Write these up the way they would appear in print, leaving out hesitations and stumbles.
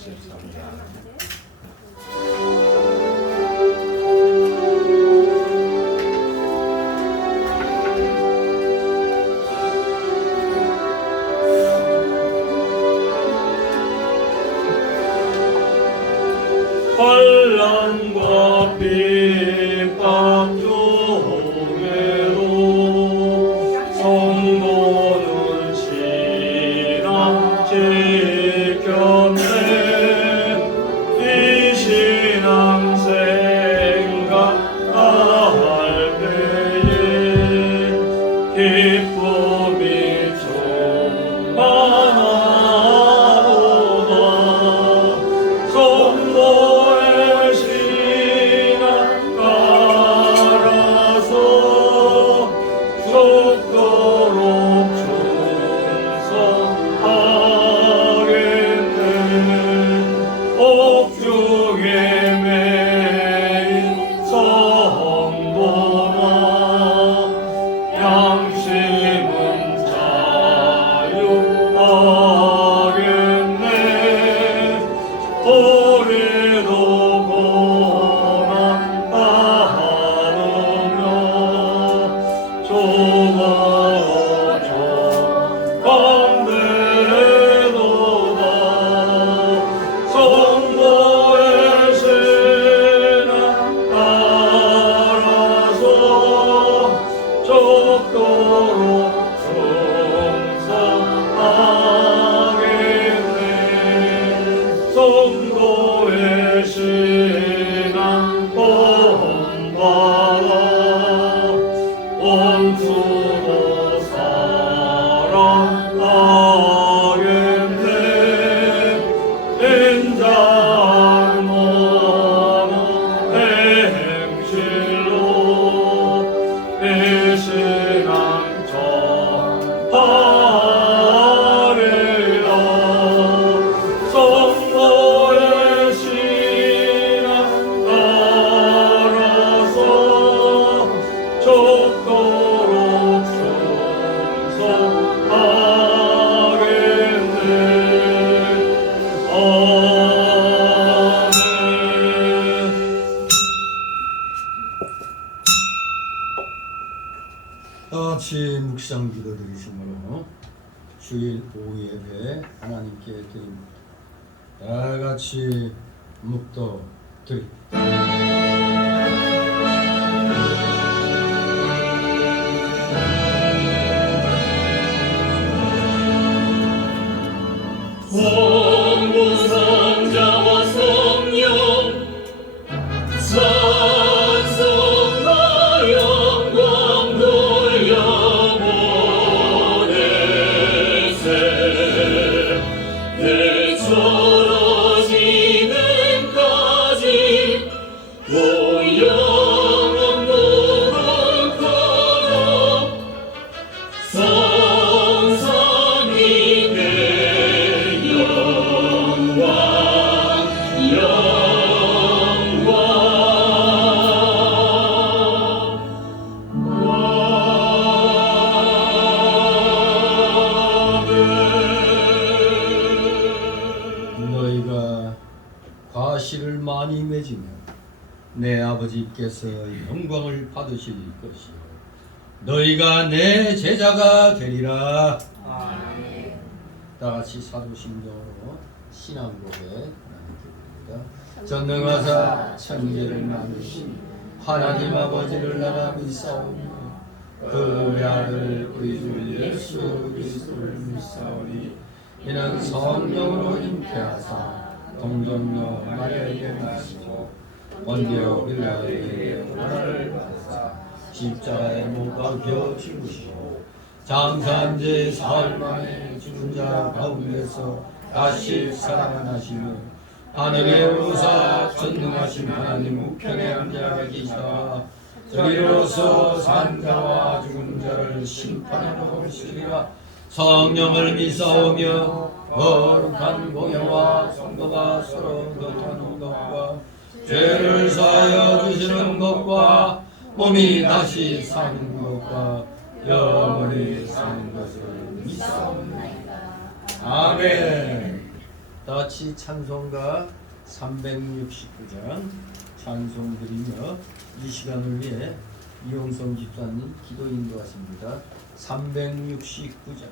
83장. 환난과 핍박 중에도 성도는 신앙 지켰네. 이 신앙 생각할 때에 기쁨이 충만하도다. 성도의 신앙 따라서 죽도록 충성하겠네. 옥중에 매인 성도나 양심은 자유하겠네. 우리도 고난 받으며 조마조 건배도다. 성도의 신앙 따라서 죽도록 충성하겠네. 성도의 신앙 본받아 원수도 사랑하겠네. 인자한 모든 행실로 이 신앙 전하리라. 성도의 신앙 따라서 죽도록 충성하겠네. 아멘. 다같이 묵상 기도드리심으로 주일 오후 예배 하나님께 드립니다. 다같이 묵도 드립니다. 성부성자와 성령 찬송과 영광 돌려보내세. 내처러지는까지 오 영원 무릎 꿇어 성삼위 내 영광 너희가 과실을 많이 맺으면 내 아버지께서 영광을 받으실 것이요 너희가 내 제자가 되리라. 아멘. 다같이 사도신경으로 신앙고백 하나님께 드립니다. 전능하사 천지를 만드신 하나님 아버지를 나라 믿사오며 그 아들 우리 주 예수 그리스도를 믿사오니 이는 성령으로 잉태하사 동정녀 마리아에게 나시고 본디오 빌라도에게 고난을 받으사 십자가에 못 박혀 죽으시고 장사한 지 사흘 만에 죽은 자 가운데서 다시 살아나시며 하늘에 오르사 전능하신 하나님 우편에 앉아 계시다. 저리로서 산 자와 죽은 자를 심판하러 오시리라. 성령을 믿사오며 거룩한 공예와 성도가 서로 교통하는 것과 죄를 사하여 주시는 것과 몸이 다시 사는 것과 영원히 사는 것을 믿사옵나이다. 아멘. 다 같이 찬송가 369장 찬송 드리며 이 시간을 위해 이용성 집사님 기도 인도하십니다. 369장.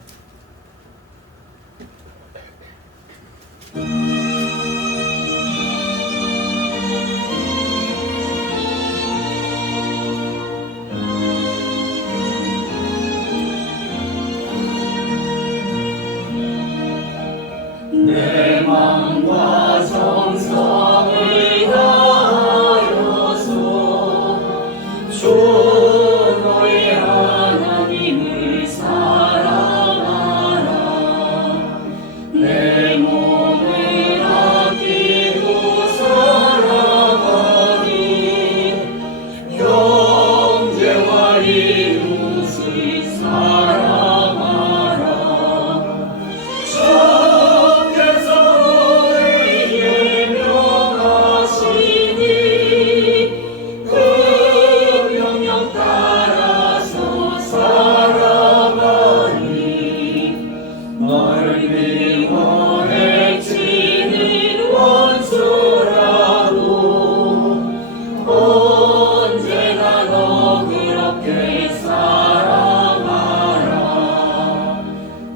내 맘과 정성을 다하여서 주 너의 하나님을 사랑하라. 내 몸을 아끼고 살아가니 형제와 이웃을 사랑하라.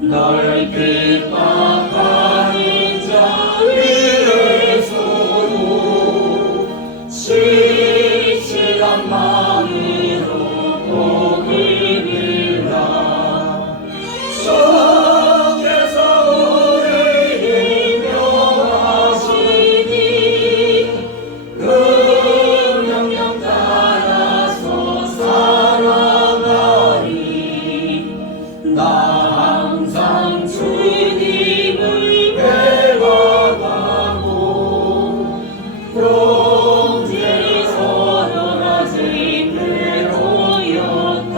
널 핍박하는 자 위에서도 진실한 마음으로 복을 빌라. 주께서 우리를 명하시니 그 명령 따라서 살아가리. 나 항상 주님을 배워가고 형제를 서열하지 배로였다.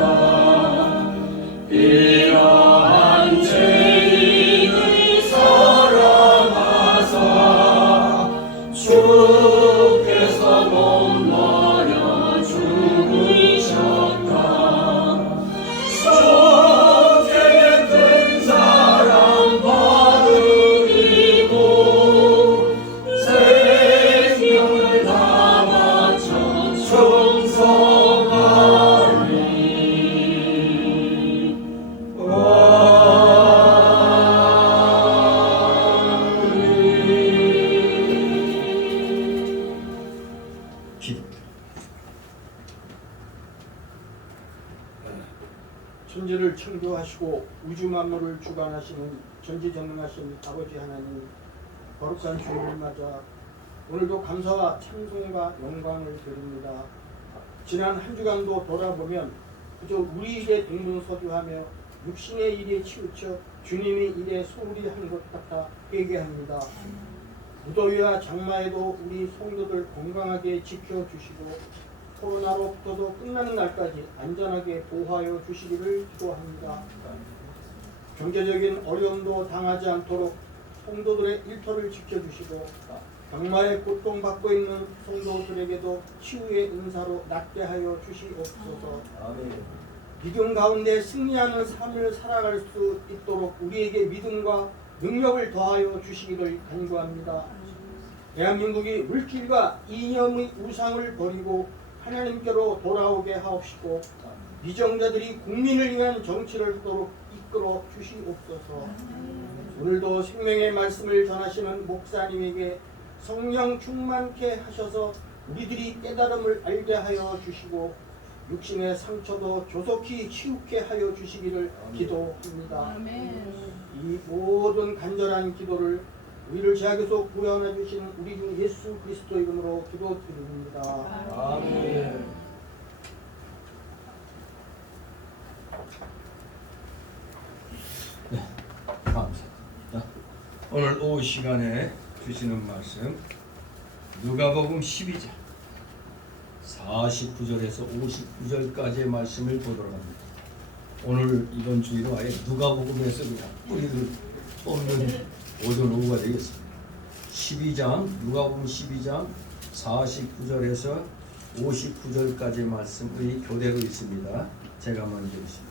이러한 죄인을 사랑하사 주께서 몸버려 죽으셨다. 천지를 창조하시고 우주 만물을 주관하시는 전지전능하신 아버지 하나님, 거룩한 주일을 맞아 오늘도 감사와 찬송과 영광을 드립니다. 지난 한 주간도 돌아보면 그저 우리에게 동분서주하며 육신의 일에 치우쳐 주님의 일에 소홀히 한 것 같아 회개합니다. 무더위와 장마에도 우리 성도들 건강하게 지켜주시고 코로나로부터도 끝나는 날까지 안전하게 보호하여 주시기를 기도합니다. 경제적인 어려움도 당하지 않도록 성도들의 일터를 지켜주시고 병마에 고통받고 있는 성도들에게도 치유의 은사로 낫게 하여 주시옵소서. 믿음 가운데 승리하는 삶을 살아갈 수 있도록 우리에게 믿음과 능력을 더하여 주시기를 간구합니다. 대한민국이 물질과 이념의 우상을 버리고 하나님께로 돌아오게 하옵시고 미정자들이 국민을 위한 정치를 하도록 이끌어 주시옵소서. 오늘도 생명의 말씀을 전하시는 목사님에게 성령 충만케 하셔서 우리들이 깨달음을 알게 하여 주시고 육신의 상처도 조속히 치유케 하여 주시기를 기도합니다. 이 모든 간절한 기도를 우리를 죄악에서 구원해 주신 우리 주 예수 그리스도 이름으로 기도드립니다. 아멘. 네, 감사합니다. 오늘 오후 시간에 주시는 말씀 누가복음 12장 49절에서 59절까지의 말씀을 보도록 합니다. 오늘 이번 주일은 아예 누가복음에서 그냥 뿌리를 뽑는 오전 오후가 되겠습니다. 12장 누가복음 12장 49절에서 59절까지의 말씀의 교대로 있습니다. 제가 먼저 있습니다.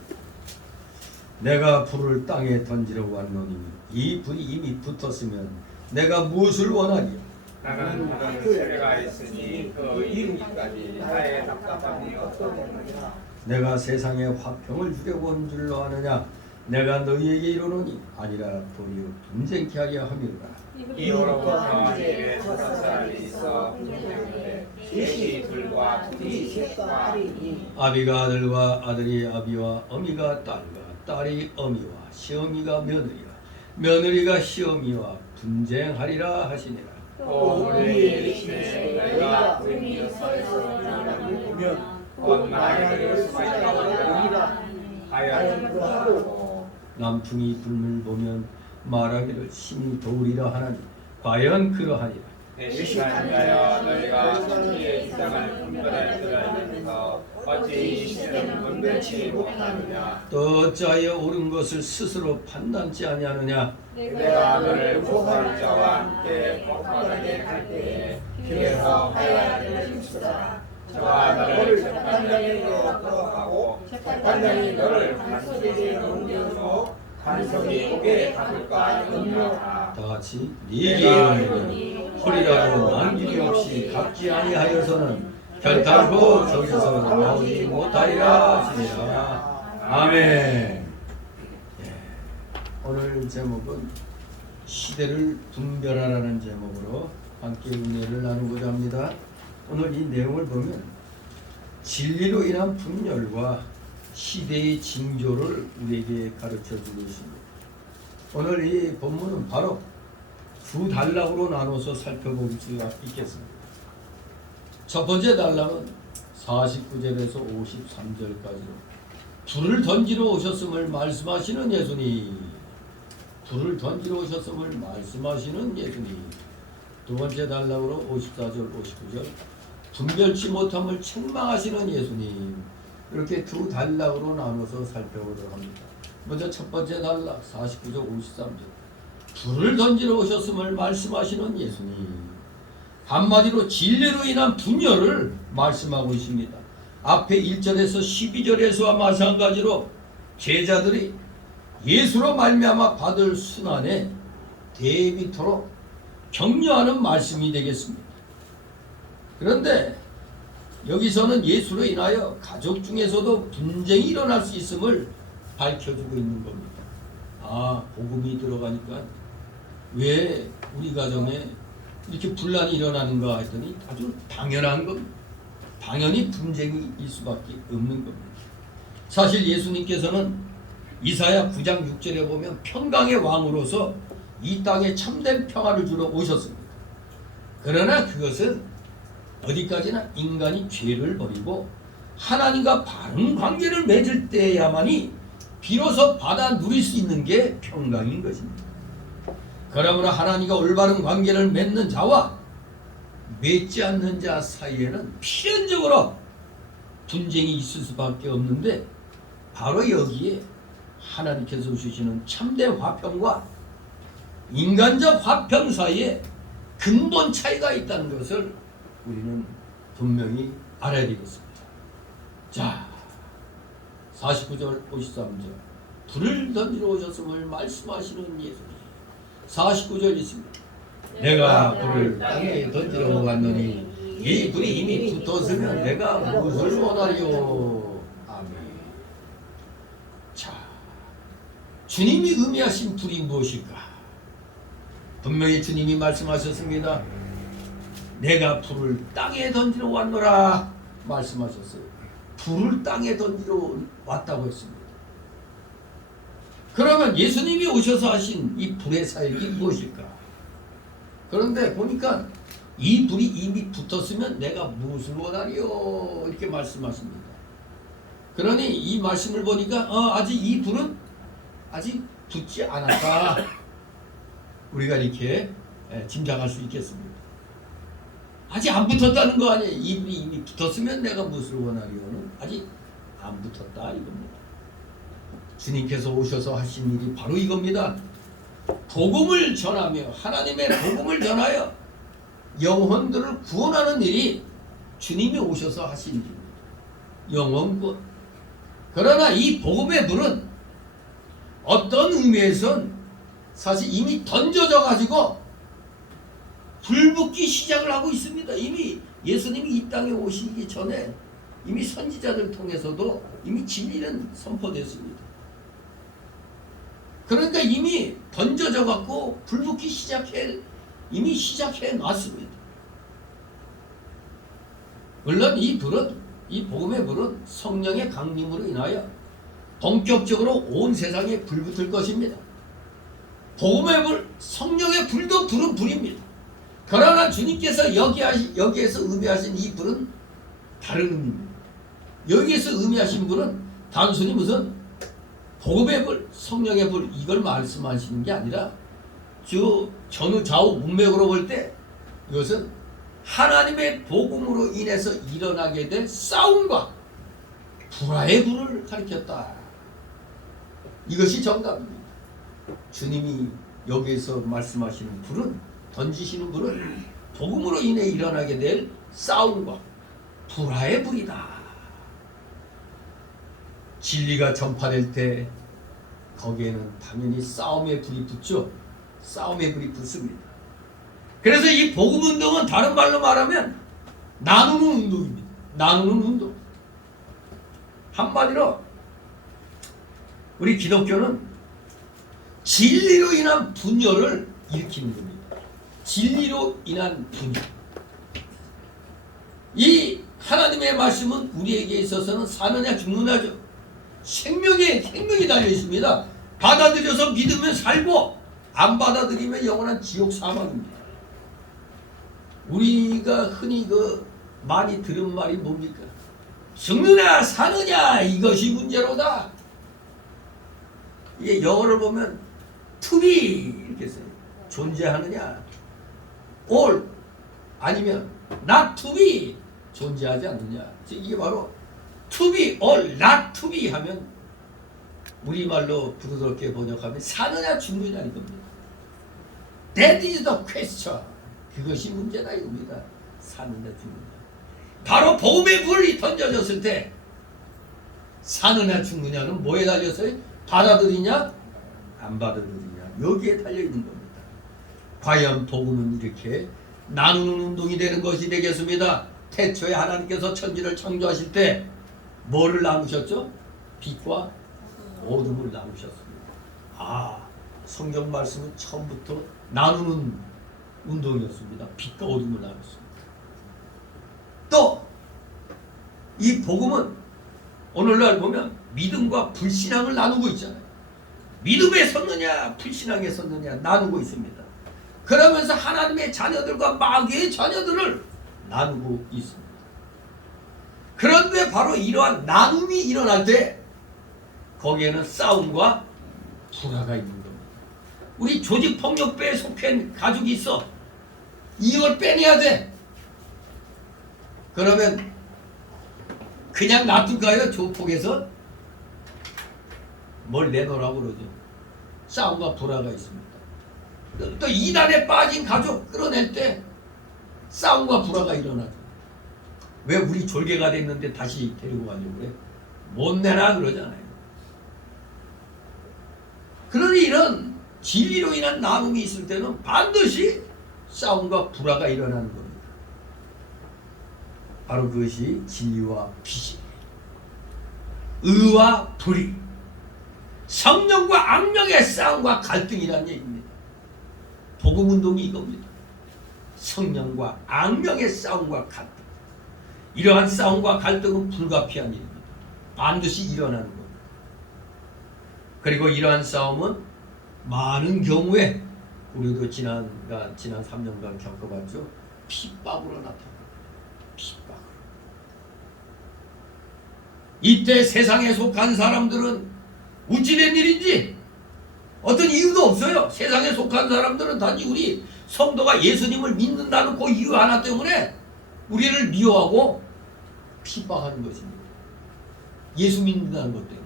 내가 불을 땅에 던지러 왔노니 이 불이 이미 붙었으면 내가 무엇을 원하리요? 나는 그 세례가 있으니 그 이루기까지 나의 답답함이 어떠느냐. 내가 세상에 화평을 주려고 온 줄로 아느냐? 내가 너희에게 이르노니 아니라 도리어 분쟁케 하려 함이로라. 이후로부터 집에 5살이 있어 분쟁하되 셋이 둘과 둘이 셋과 아리니 아비가 아들과 아들이 아비와 어미가 딸과 딸이 어미와 시어미가 며느리와 며느리가 시어미와 분쟁하리라 하시니라. 또 우리의 이르시되 내가 의미 서에서 보면 곧 나를 수고하리라 하였노라. 남풍이 불을 보면 말하기를 심히 더우리라 하나니 과연 그러하니라. 대신한 자여 너희가 천지의 주장을 분별할 줄 알면서 어찌 이 시대를 분별치 못하느냐. 또 어찌하여 옳은 것을 스스로 판단치 아니하느냐. 내가 너를 구할 자와 함께 복하게 할 때에 길에서 화해하기를 힘쓰라. 저와 너를 재판장에게 끌어가고 재판장이 너를 간섭에게 넘겨서 간섭이 옥에 가둘까 염려하라. 다 같이 네게 이르노니 홀이라도 남김이 없이 갚지 아니하여서는 결단코 저기서 나오지 못하리라 하시니라. 아멘. 예. 오늘 제목은 시대를 분별하라는 제목으로 함께 은혜를 나누고자 합니다. 오늘 이 내용을 보면 진리로 인한 분열과 시대의 징조를 우리에게 가르쳐주고 있습니다. 오늘 이 본문은 바로 두 단락으로 나눠서 살펴볼 수가 있겠습니다. 첫 번째 단락은 49절에서 53절까지로 불을 던지러 오셨음을 말씀하시는 예수님, 불을 던지러 오셨음을 말씀하시는 예수님. 두 번째 단락으로 54절, 59절 분별치 못함을 책망하시는 예수님. 이렇게 두 단락으로 나눠서 살펴보도록 합니다. 먼저 첫 번째 단락 49절, 53절 불을 던지러 오셨음을 말씀하시는 예수님. 한마디로 진리로 인한 분열을 말씀하고 있습니다. 앞에 1절에서 12절에서와 마찬가지로 제자들이 예수로 말미암아 받을 순환에 대비토록 격려하는 말씀이 되겠습니다. 그런데 여기서는 예수로 인하여 가족 중에서도 분쟁이 일어날 수 있음을 밝혀주고 있는 겁니다. 아, 복음이 들어가니까 왜 우리 가정에 이렇게 분란이 일어나는가 했더니 아주 당연한 겁니다. 당연히 분쟁이 일 수밖에 없는 겁니다. 사실 예수님께서는 이사야 9장 6절에 보면 평강의 왕으로서 이 땅에 참된 평화를 주러 오셨습니다. 그러나 그것은 어디까지나 인간이 죄를 버리고 하나님과 바른 관계를 맺을 때야만이 비로소 받아 누릴 수 있는 게 평강인 것입니다. 그러므로 하나님과 올바른 관계를 맺는 자와 맺지 않는 자 사이에는 필연적으로 분쟁이 있을 수밖에 없는데 바로 여기에 하나님께서 주시는 참된 화평과 인간적 화평 사이에 근본 차이가 있다는 것을 우리는 분명히 알아야 되겠습니다. 자, 49절 53절 불을 던지러 오셨음을 말씀하시는 예수님. 49절 있습니다. 내가 불을 땅에 던지러 왔노니 이 불이 이미 붙었으면 내가 무엇을 원하리요. 아멘. 자, 주님이 의미하신 불이 무엇일까? 분명히 주님이 말씀하셨습니다. 내가 불을 땅에 던지러 왔노라 말씀하셨어요. 불을 땅에 던지러 왔다고 했습니다. 그러면 예수님이 오셔서 하신 이 불의 사역이 무엇일까? 그런데 보니까 이 불이 이미 붙었으면 내가 무엇을 원하리요 이렇게 말씀하십니다. 그러니 이 말씀을 보니까 아직 이 불은 아직 붙지 않았다. 우리가 이렇게 짐작할 수 있겠습니다. 아직 안 붙었다는 거 아니에요. 이 불이 이미 붙었으면 내가 무엇을 원하리요는 아직 안 붙었다 이겁니다. 주님께서 오셔서 하신 일이 바로 이겁니다. 복음을 전하며 하나님의 복음을 전하여 영혼들을 구원하는 일이 주님이 오셔서 하신 일입니다. 영혼구원. 그러나 이 복음의 불은 어떤 의미에선 사실 이미 던져져 가지고 불붙기 시작을 하고 있습니다. 이미 예수님이 이 땅에 오시기 전에 이미 선지자들 통해서도 이미 진리는 선포됐습니다. 그러니까 이미 던져져 갖고 불붙기 이미 시작해 놨습니다. 물론 이 불은, 이 복음의 불은 성령의 강림으로 인하여 본격적으로 온 세상에 불붙을 것입니다. 복음의 불, 성령의 불도 불은 불입니다. 그러나 주님께서 여기에서 의미하신 이 불은 다른 의미입니다. 여기에서 의미하신 불은 단순히 무슨 복음의 불, 성령의 불 이걸 말씀하시는 게 아니라 전후 좌우 문맥으로 볼 때 이것은 하나님의 복음으로 인해서 일어나게 될 싸움과 불화의 불을 가리켰다. 이것이 정답입니다. 주님이 여기에서 말씀하시는 불은, 던지시는 불은 복음으로 인해 일어나게 될 싸움과 불화의 불이다. 진리가 전파될 때 거기에는 당연히 싸움의 불이 붙죠. 싸움의 불이 붙습니다. 그래서 이 복음운동은 다른 말로 말하면 나누는 운동입니다. 나누는 운동. 한마디로 우리 기독교는 진리로 인한 분열을 일으키는 겁니다. 진리로 인한 분열. 이 하나님의 말씀은 우리에게 있어서는 사느냐 죽느냐죠. 생명이 달려 있습니다. 받아들여서 믿으면 살고 안 받아들이면 영원한 지옥 사망입니다. 우리가 흔히 많이 들은 말이 뭡니까? 죽느냐 사느냐 이것이 문제로다. 이게 영어를 보면 to be 이렇게 써요. 존재하느냐 or 아니면 not to be 존재하지 않느냐. 이게 바로 to be or not to be 하면 우리말로 부드럽게 번역하면 사느냐 죽느냐 이겁니다. That is the question. 그것이 문제다 이겁니다. 사느냐 죽느냐. 바로 복음의 불이 던져졌을 때 사느냐 죽느냐는 뭐에 달려서요? 받아들이냐 안 받아들이냐 여기에 달려있는 겁니다. 과연 복음은 이렇게 나누는 운동이 되는 것이 되겠습니다. 태초에 하나님께서 천지를 창조하실 때 뭐를 나누셨죠? 빛과 어둠을 나누셨습니다. 성경 말씀은 처음부터 나누는 운동이었습니다. 빛과 어둠을 나눴습니다. 또 이 복음은 오늘날 보면 믿음과 불신앙을 나누고 있잖아요. 믿음에 섰느냐 불신앙에 섰느냐 나누고 있습니다. 그러면서 하나님의 자녀들과 마귀의 자녀들을 나누고 있습니다. 그런데 바로 이러한 나눔이 일어날 때 거기에는 싸움과 불화가 있는 겁니다. 우리 조직폭력배에 속한 가족이 있어. 이걸 빼내야 돼. 그러면 그냥 놔둘까요? 조폭에서? 뭘 내놓으라고 그러죠. 싸움과 불화가 있습니다. 또 이단에 빠진 가족 끌어낼 때 싸움과 불화가 일어나죠. 왜 우리 졸개가 됐는데 다시 데리고 가려고 그래? 못 내라 그러잖아요. 그러니 이런 진리로 인한 나눔이 있을 때는 반드시 싸움과 불화가 일어나는 겁니다. 바로 그것이 진리와 빛이, 의와 불이, 성령과 악령의 싸움과 갈등이라는 얘기입니다. 복음운동이 이겁니다. 성령과 악령의 싸움과 갈등. 이러한 싸움과 갈등은 불가피한 일입니다. 반드시 일어나는 겁니다. 그리고 이러한 싸움은 많은 경우에 우리도 지난 3년간 겪어봤죠. 핍박으로 나타납니다. 핍박. 이때 세상에 속한 사람들은 어찌된 일인지 어떤 이유도 없어요. 세상에 속한 사람들은 단지 우리 성도가 예수님을 믿는다는 그 이유 하나 때문에 우리를 미워하고 핍박하는 것입니다. 예수 믿는다는 것 때문에.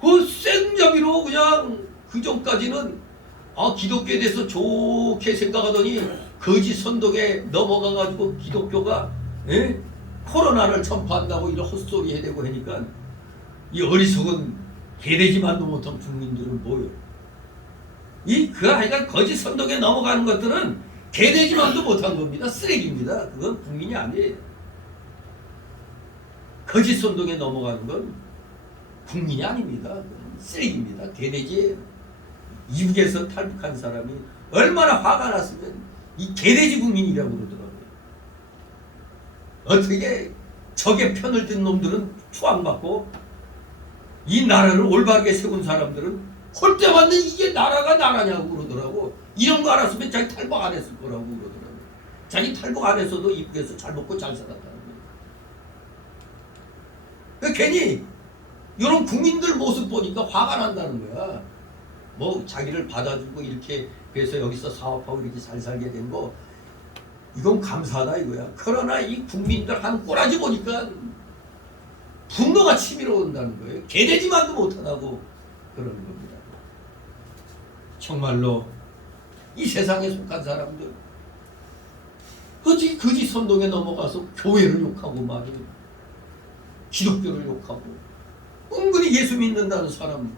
그 생잡이로 그냥 그 전까지는 기독교에 대해서 좋게 생각하더니 거짓 선동에 넘어가가지고 기독교가 코로나를 전파한다고 이런 헛소리 해대고 하니까 이 어리석은 개되지만도 못한 국민들은 뭐요? 하여간 거짓 선동에 넘어가는 것들은 개되지만도 못한 겁니다. 쓰레기입니다. 그건 국민이 아니에요. 거짓 선동에 넘어가는 건 국민이 아닙니다. 그건 쓰레기입니다. 개돼지예요. 이북에서 탈북한 사람이 얼마나 화가 났으면 이 개돼지 국민이라고 그러더라고요. 어떻게 적의 편을 든 놈들은 추앙받고 이 나라를 올바르게 세운 사람들은 홀 때 맞는 이게 나라가 나라냐고 그러더라고. 이런 거 알았으면 자기 탈북 안 했을 거라고 그러더라고. 자기 탈북 안 했어도 이북에서 잘 먹고 잘 살았다는 거예요. 그러니까 괜히 이런 국민들 모습 보니까 화가 난다는 거야. 뭐 자기를 받아주고 이렇게 그래서 여기서 사업하고 이렇게 잘 살게 된 거 이건 감사하다 이거야. 그러나 이 국민들 한 꼬라지 보니까 분노가 치밀어 온다는 거예요. 개돼지만도 못하다고 그러는 겁니다. 정말로 이 세상에 속한 사람들 어떻게 거짓 선동에 넘어가서 교회를 욕하고 말이에요. 기독교를 욕하고 은근히 예수 믿는다는 사람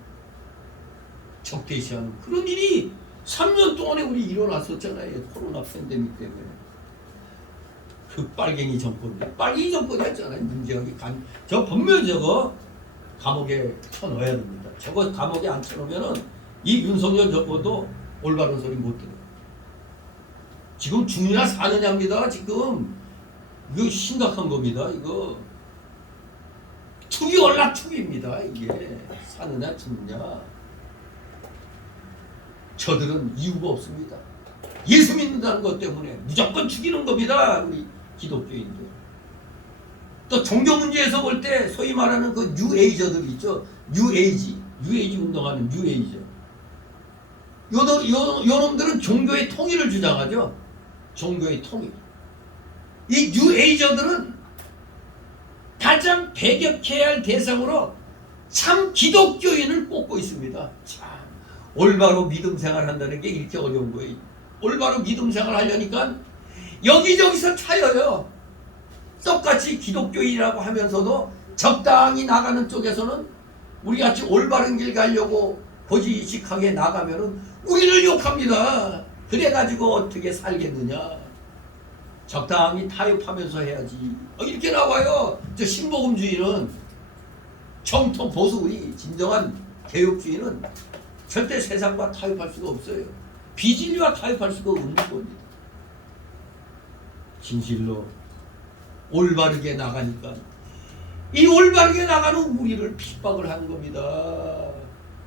적대시하는 그런 일이 3년 동안에 우리 일어났었잖아요. 코로나 팬데믹 때문에. 그 빨갱이 정권이 했잖아요. 문제하게 저 분명히 저거 감옥에 쳐넣어야 됩니다. 저거 감옥에 안 쳐놓으면은 이 윤석열 정권도 올바른 소리 못 들어요. 지금 죽느냐 사느냐입니다. 지금 이거 심각한 겁니다. 이거 투기 올라 투기입니다. 이게 사느냐 죽느냐. 저들은 이유가 없습니다. 예수 믿는다는 것 때문에 무조건 죽이는 겁니다. 우리 기독교인들. 또 종교 문제에서 볼 때 소위 말하는 그 뉴에이저들 있죠. 뉴에이지 운동하는 뉴에이저. 요 놈들은 종교의 통일을 주장하죠. 종교의 통일. 이 뉴에이저들은 가장 배격해야 할 대상으로 참 기독교인을 꼽고 있습니다. 참 올바로 믿음 생활한다는 게 이렇게 어려운 거예요. 올바로 믿음 생활하려니까 여기저기서 차여요. 똑같이 기독교인이라고 하면서도 적당히 나가는 쪽에서는 우리같이 올바른 길 가려고 고지식하게 나가면은 우리를 욕합니다. 그래가지고 어떻게 살겠느냐. 적당히 타협하면서 해야지. 이렇게 나와요. 저 신복음주의는 정통 보수의 진정한 개혁주의는 절대 세상과 타협할 수가 없어요. 비진리와 타협할 수가 없는 겁니다. 진실로 올바르게 나가니까 이 올바르게 나가는 우리를 핍박을 하는 겁니다.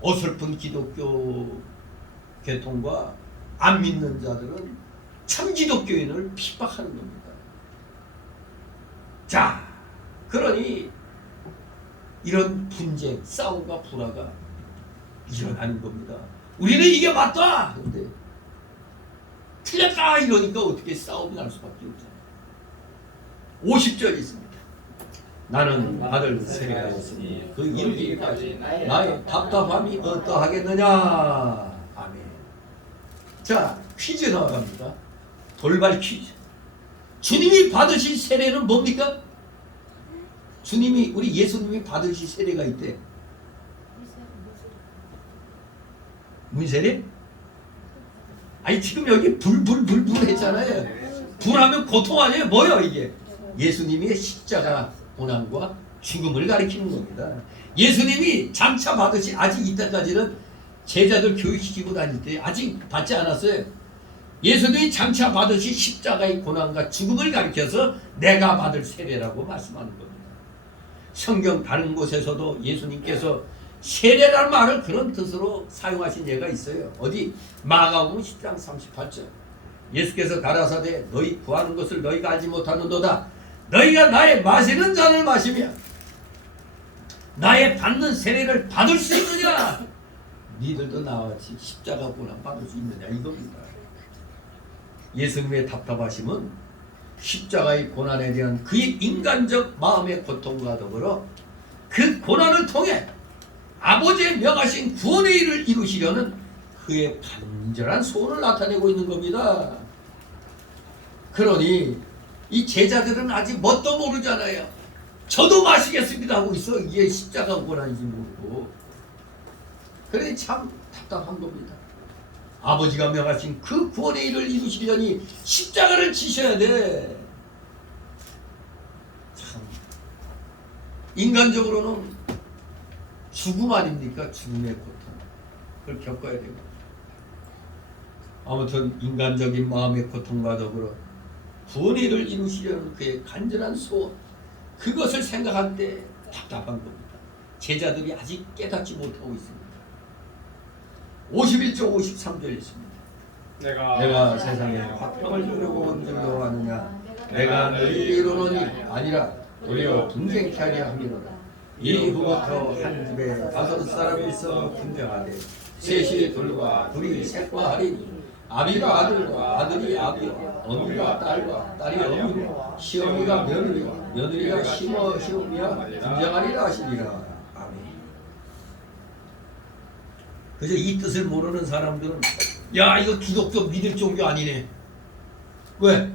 어설픈 기독교 계통과 안 믿는 자들은 참 기독교인을 핍박하는 겁니다. 자, 그러니 이런 분쟁, 싸움과 불화가 일어나는 겁니다. 우리는 이게 맞다! 근데 틀렸다! 이러니까 어떻게 싸움이 날 수밖에 없잖아요. 50절 있습니다. 나는 아들 세례하였으니 그 이르기까지 나의 답답함이 어떠하겠느냐. 아멘. 자, 퀴즈 나갑니다. 돌발 퀴즈. 주님이 받으신 세례는 뭡니까? 주님이 우리 예수님이 받으신 세례가 있대. 문세례? 아니 지금 여기 불 했잖아요. 불하면 고통 아니에요? 뭐요 이게? 예수님의 십자가 고난과 죽음을 가리키는 겁니다. 예수님이 장차 받으신 아직 이때까지는 제자들 교육시키고 다닐 때 아직 받지 않았어요. 예수님이 장차 받으신 십자가의 고난과 죽음을 가리켜서 내가 받을 세례라고 말씀하는 겁니다. 성경 다른 곳에서도 예수님께서 세례라는 말을 그런 뜻으로 사용하신 예가 있어요. 어디? 마가복음 10장 38절. 예수께서 가라사대 너희 구하는 것을 너희가 알지 못하는도다. 너희가 나의 마시는 잔을 마시며 나의 받는 세례를 받을 수 있느냐? 니들도 나와 같이 십자가 고난 받을 수 있느냐 이겁니다. 예수님의 답답하심은 십자가의 고난에 대한 그의 인간적 마음의 고통과 더불어 그 고난을 통해 아버지의 명하신 구원의 일을 이루시려는 그의 간절한 소원을 나타내고 있는 겁니다. 그러니 이 제자들은 아직 뭣도 모르잖아요. 저도 마시겠습니다 하고 있어. 이게 십자가 고난인지 모르고. 그러니 참 답답한 겁니다. 아버지가 명하신 그 구원의 일을 이루시려니 십자가를 지셔야 돼. 참 인간적으로는 죽음 아닙니까? 죽음의 고통. 그걸 겪어야 되고. 아무튼 인간적인 마음의 고통과 더불어 구원의 일을 이루시려는 그의 간절한 소원, 그것을 생각할 때 답답한 겁니다. 제자들이 아직 깨닫지 못하고 있습니다. 51절 53절 있습니다. 내가 세상에 화평을 주려고 온 줄로 아느냐. 내가 너희에게 이르노니 아니라 오히려 분쟁케 하려 함이로다. 이후부터 한 집에 5 사람이 있어 분쟁하되 셋이 둘과 둘이 셋과 하리니 아비가 아들과 아들이 아비와 어미가 딸과 딸이 어미와 시어미가 며느리와 며느리가 시어미와 분쟁하리라 하시니라. 아멘. 그저 이 뜻을 모르는 사람들은 야 이거 기독교 믿을 종교 아니네. 왜?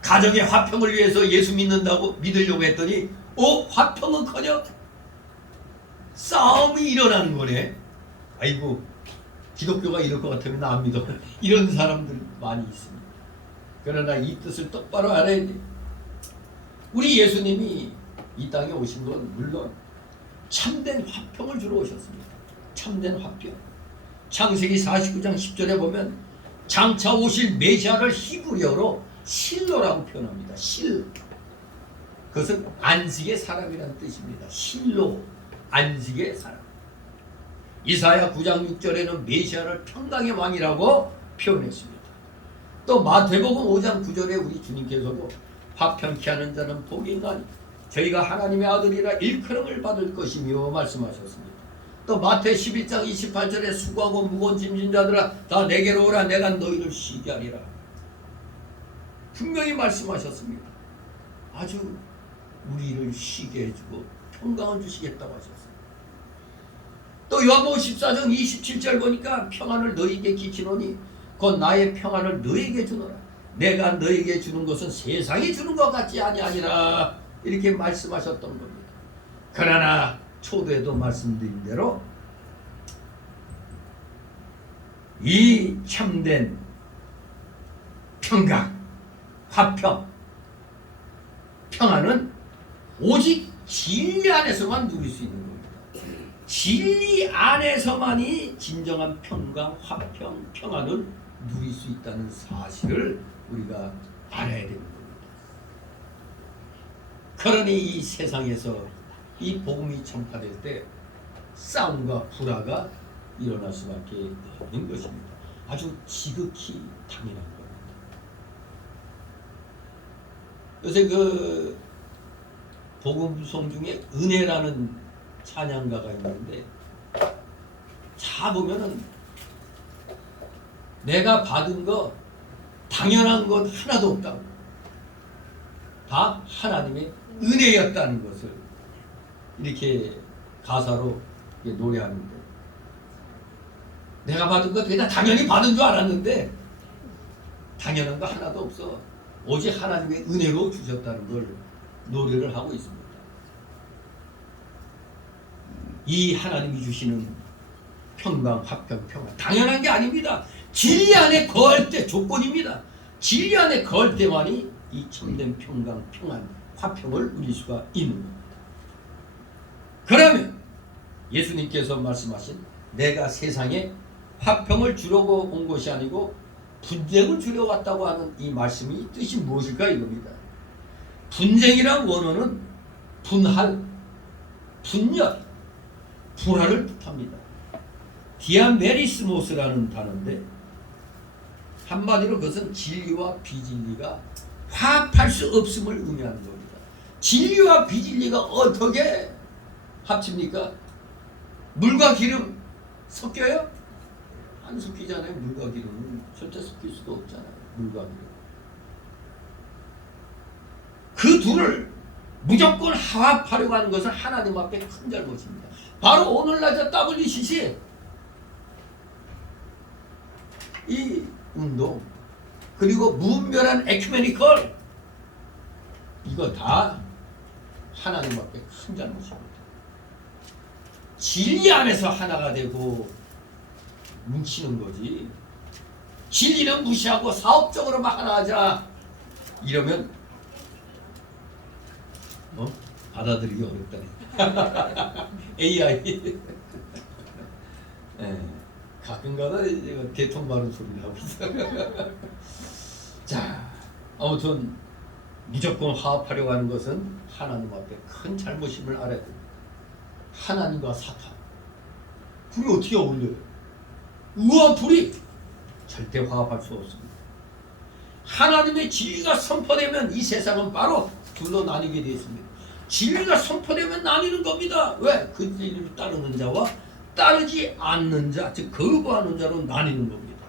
가정의 화평을 위해서 예수 믿는다고 믿으려고 했더니 화평은커녕 싸움이 일어나는 거네. 아이고 기독교가 이럴 것 같으면 나 안 믿어. 이런 사람들 많이 있습니다. 그러나 이 뜻을 똑바로 알아야 돼. 우리 예수님이 이 땅에 오신 건 물론 참된 화평을 주러 오셨습니다. 참된 화평. 창세기 49장 10절에 보면 장차 오실 메시아를 히브리어로 실로라고 표현합니다. 실. 그것은 안식의 사람이라는 뜻입니다. 실로, 안식의 사람. 이사야 9장 6절에는 메시아를 평강의 왕이라고 표현했습니다. 또 마태복음 5장 9절에 우리 주님께서도 화평케 하는 자는 복이 있나니 저희가 하나님의 아들이라 일컬음을 받을 것이며 말씀하셨습니다. 또 마태 11장 28절에 수고하고 무거운 짐진 자들아 다 내게로 오라 내가 너희를 쉬게 하리라. 분명히 말씀하셨습니다. 아주 우리를 쉬게 해주고 평강을 주시겠다고 하셨습니다. 또 요한복음 14장 27절 보니까 평안을 너희에게 끼치노니 곧 나의 평안을 너희에게 주노라. 내가 너희에게 주는 것은 세상이 주는 것 같지 아니하니라. 이렇게 말씀하셨던 겁니다. 그러나 초도에도 말씀드린 대로 이 참된 평강, 화평, 평안은 오직 진리 안에서만 누릴 수 있는 겁니다. 진리 안에서만이 진정한 평강, 화평, 평안을 누릴 수 있다는 사실을 우리가 알아야 되는 겁니다. 그러니 이 세상에서 이 복음이 전파될 때 싸움과 불화가 일어날 수밖에 없는 것입니다. 아주 지극히 당연한 겁니다. 요새 그 복음송 중에 은혜라는 찬양가가 있는데 자 보면은 내가 받은 거 당연한 것 하나도 없다고, 다 하나님의 은혜였다는 것을 이렇게 가사로 노래하는데, 내가 받은 거 내가 당연히 받은 줄 알았는데 당연한 거 하나도 없어. 오직 하나님의 은혜로 주셨다는 걸 노래를 하고 있습니다. 이 하나님이 주시는 평강, 화평, 평안 당연한 게 아닙니다. 진리 안에 거할 때 조건입니다. 진리 안에 거할 때만이 이 참된 평강, 평안, 화평을 누릴 수가 있는 겁니다. 그러면 예수님께서 말씀하신 내가 세상에 화평을 주려고 온 것이 아니고 분쟁을 주려고 왔다고 하는 이 말씀이 뜻이 무엇일까 이겁니다. 분쟁이란 원어는 분할, 분열, 불화를 뜻합니다. 디아메리스모스라는 단어인데 한마디로 그것은 진리와 비진리가 화합할 수 없음을 의미하는 겁니다. 진리와 비진리가 어떻게 합칩니까? 물과 기름 섞여요? 안 섞이잖아요. 물과 기름은 절대 섞일 수도 없잖아요. 물과 기름. 그 둘을 무조건 화합하려고 하는 것은 하나님 앞에 큰 잘못입니다. 바로 오늘날 WCC 이 운동 그리고 무분별한 에큐메니컬 이거 다 하나님 앞에 큰 잘못입니다. 진리 안에서 하나가 되고 뭉치는 거지 진리는 무시하고 사업적으로만 하나 하자 이러면 받아들이기 어렵다네. AI. 예, 가끔가다 이제 대통 바른 소리를 하고 있어. 자, 아무튼 무조건 화합하려고 하는 것은 하나님 앞에 큰 잘못임을 알아야 됩니다. 하나님과 사탄, 불이 어떻게 어울려요? 의와 불이 절대 화합할 수 없습니다. 하나님의 진리가 선포되면 이 세상은 바로 둘로 나뉘게 되어 있습니다. 진리가 선포되면 나뉘는 겁니다. 왜? 그 진리를 따르는 자와 따르지 않는 자, 즉 거부하는 자로 나뉘는 겁니다.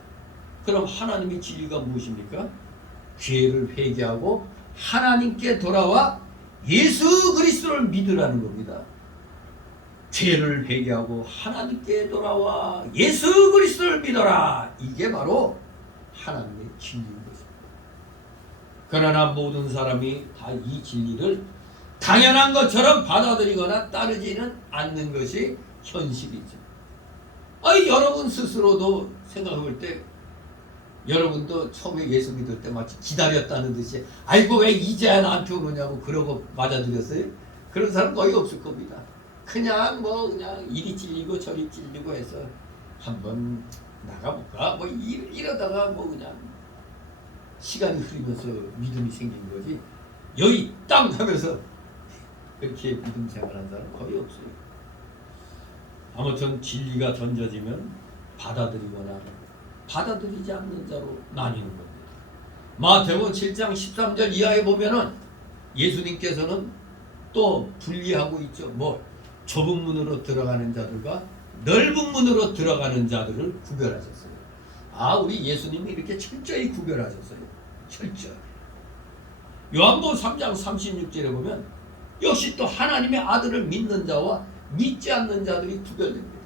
그럼 하나님의 진리가 무엇입니까? 죄를 회개하고 하나님께 돌아와 예수 그리스도를 믿으라는 겁니다. 죄를 회개하고 하나님께 돌아와 예수 그리스도를 믿어라. 이게 바로 하나님의 진리인 것입니다. 그러나 모든 사람이 다 이 진리를 당연한 것처럼 받아들이거나 따르지는 않는 것이 현실이죠. 여러분 스스로도 생각해 볼 때 여러분도 처음에 예수 믿을 때 마치 기다렸다는 듯이 아이고 왜 이제야 나한테 오느냐고 그러고 맞아들였어요? 그런 사람 거의 없을 겁니다. 그냥 이리 찔리고 저리 찔리고 해서 한번 나가볼까? 이러다가 그냥 시간이 흐르면서 믿음이 생긴 거지. 여기 땅 하면서 그렇게 믿음 생활한 사람 거의 없어요. 아무튼 진리가 던져지면 받아들이거나 받아들이지 않는 자로 나뉘는 겁니다. 마태복음 7장 13절 이하에 보면은 예수님께서는 또 분리하고 있죠. 좁은 문으로 들어가는 자들과 넓은 문으로 들어가는 자들을 구별하셨어요. 우리 예수님이 이렇게 철저히 구별하셨어요. 철저히. 요한복음 3장 36절에 보면 역시 또 하나님의 아들을 믿는 자와 믿지 않는 자들이 구별됩니다.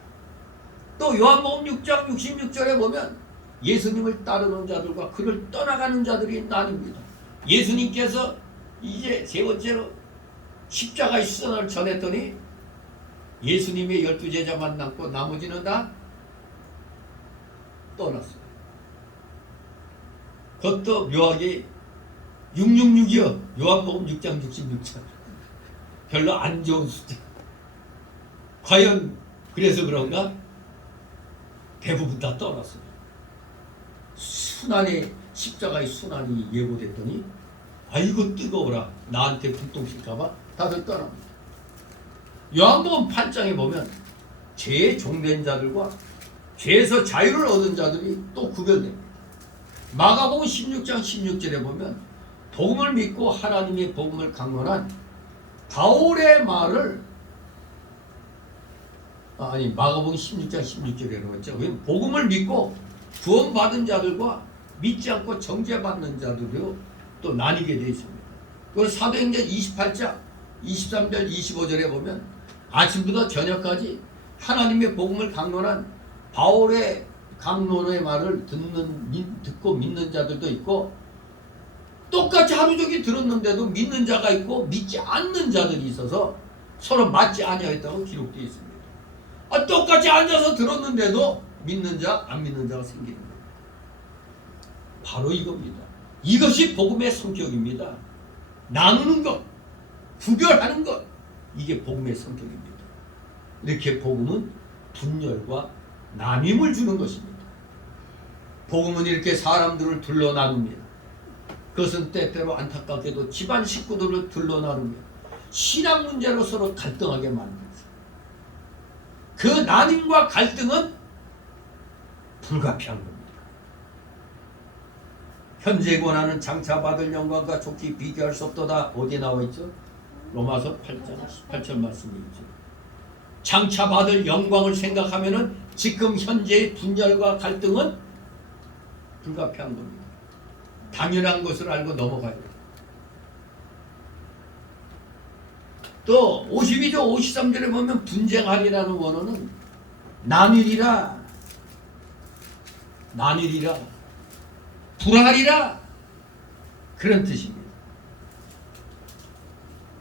또 요한복음 6장 66절에 보면 예수님을 따르는 자들과 그를 떠나가는 자들이 나뉩니다. 예수님께서 이제 세 번째로 십자가의 시선을 전했더니 예수님의 12제자만 남고 나머지는 다 떠났어요. 그것도 묘하게 666이요. 요한복음 6장 66절. 별로 안 좋은 숫자. 과연 그래서 그런가? 대부분 다 떠났어요. 순환의 십자가의 순환이 예고됐더니 아이고 뜨거워라. 나한테 불똥칠까봐 다들 떠납니다. 요한복음 8장에 보면 죄에 종된 자들과 죄에서 자유를 얻은 자들이 또 구별됩니다. 마가복음 16장 16절에 보면 복음을 믿고 하나님의 복음을 강론한 바울의 말을 마가복음 16장 16절에 했죠. 복음을 믿고 구원받은 자들과 믿지 않고 정죄받는 자들로 또 나뉘게 되어 있습니다. 그리고 사도행전 28장 23절 25절에 보면 아침부터 저녁까지 하나님의 복음을 강론한 바울의 강론의 말을 듣고 믿는 자들도 있고 똑같이 하루 종일 들었는데도 믿는 자가 있고 믿지 않는 자들이 있어서 서로 맞지 아니하였다고 기록되어 있습니다. 똑같이 앉아서 들었는데도 믿는 자, 안 믿는 자가 생기는 겁니다. 바로 이겁니다. 이것이 복음의 성격입니다. 나누는 것, 구별하는 것, 이게 복음의 성격입니다. 이렇게 복음은 분열과 나눔을 주는 것입니다. 복음은 이렇게 사람들을 둘러 나눕니다. 그것은 때때로 안타깝게도 집안 식구들을 둘러 나누며 신앙 문제로 서로 갈등하게 만들죠. 그 나눔과 갈등은 불가피한 겁니다. 현재 권하는 장차 받을 영광과 좋게 비교할 수 없도다. 어디에 나와 있죠? 로마서 8장 18절 말씀이 있죠. 장차 받을 영광을 생각하면은 지금 현재의 분열과 갈등은 불가피한 겁니다. 당연한 것을 알고 넘어가야 돼요. 또 52조 53절에 보면 분쟁하리라는 원어는 나뉘리라, 불하리라 그런 뜻입니다.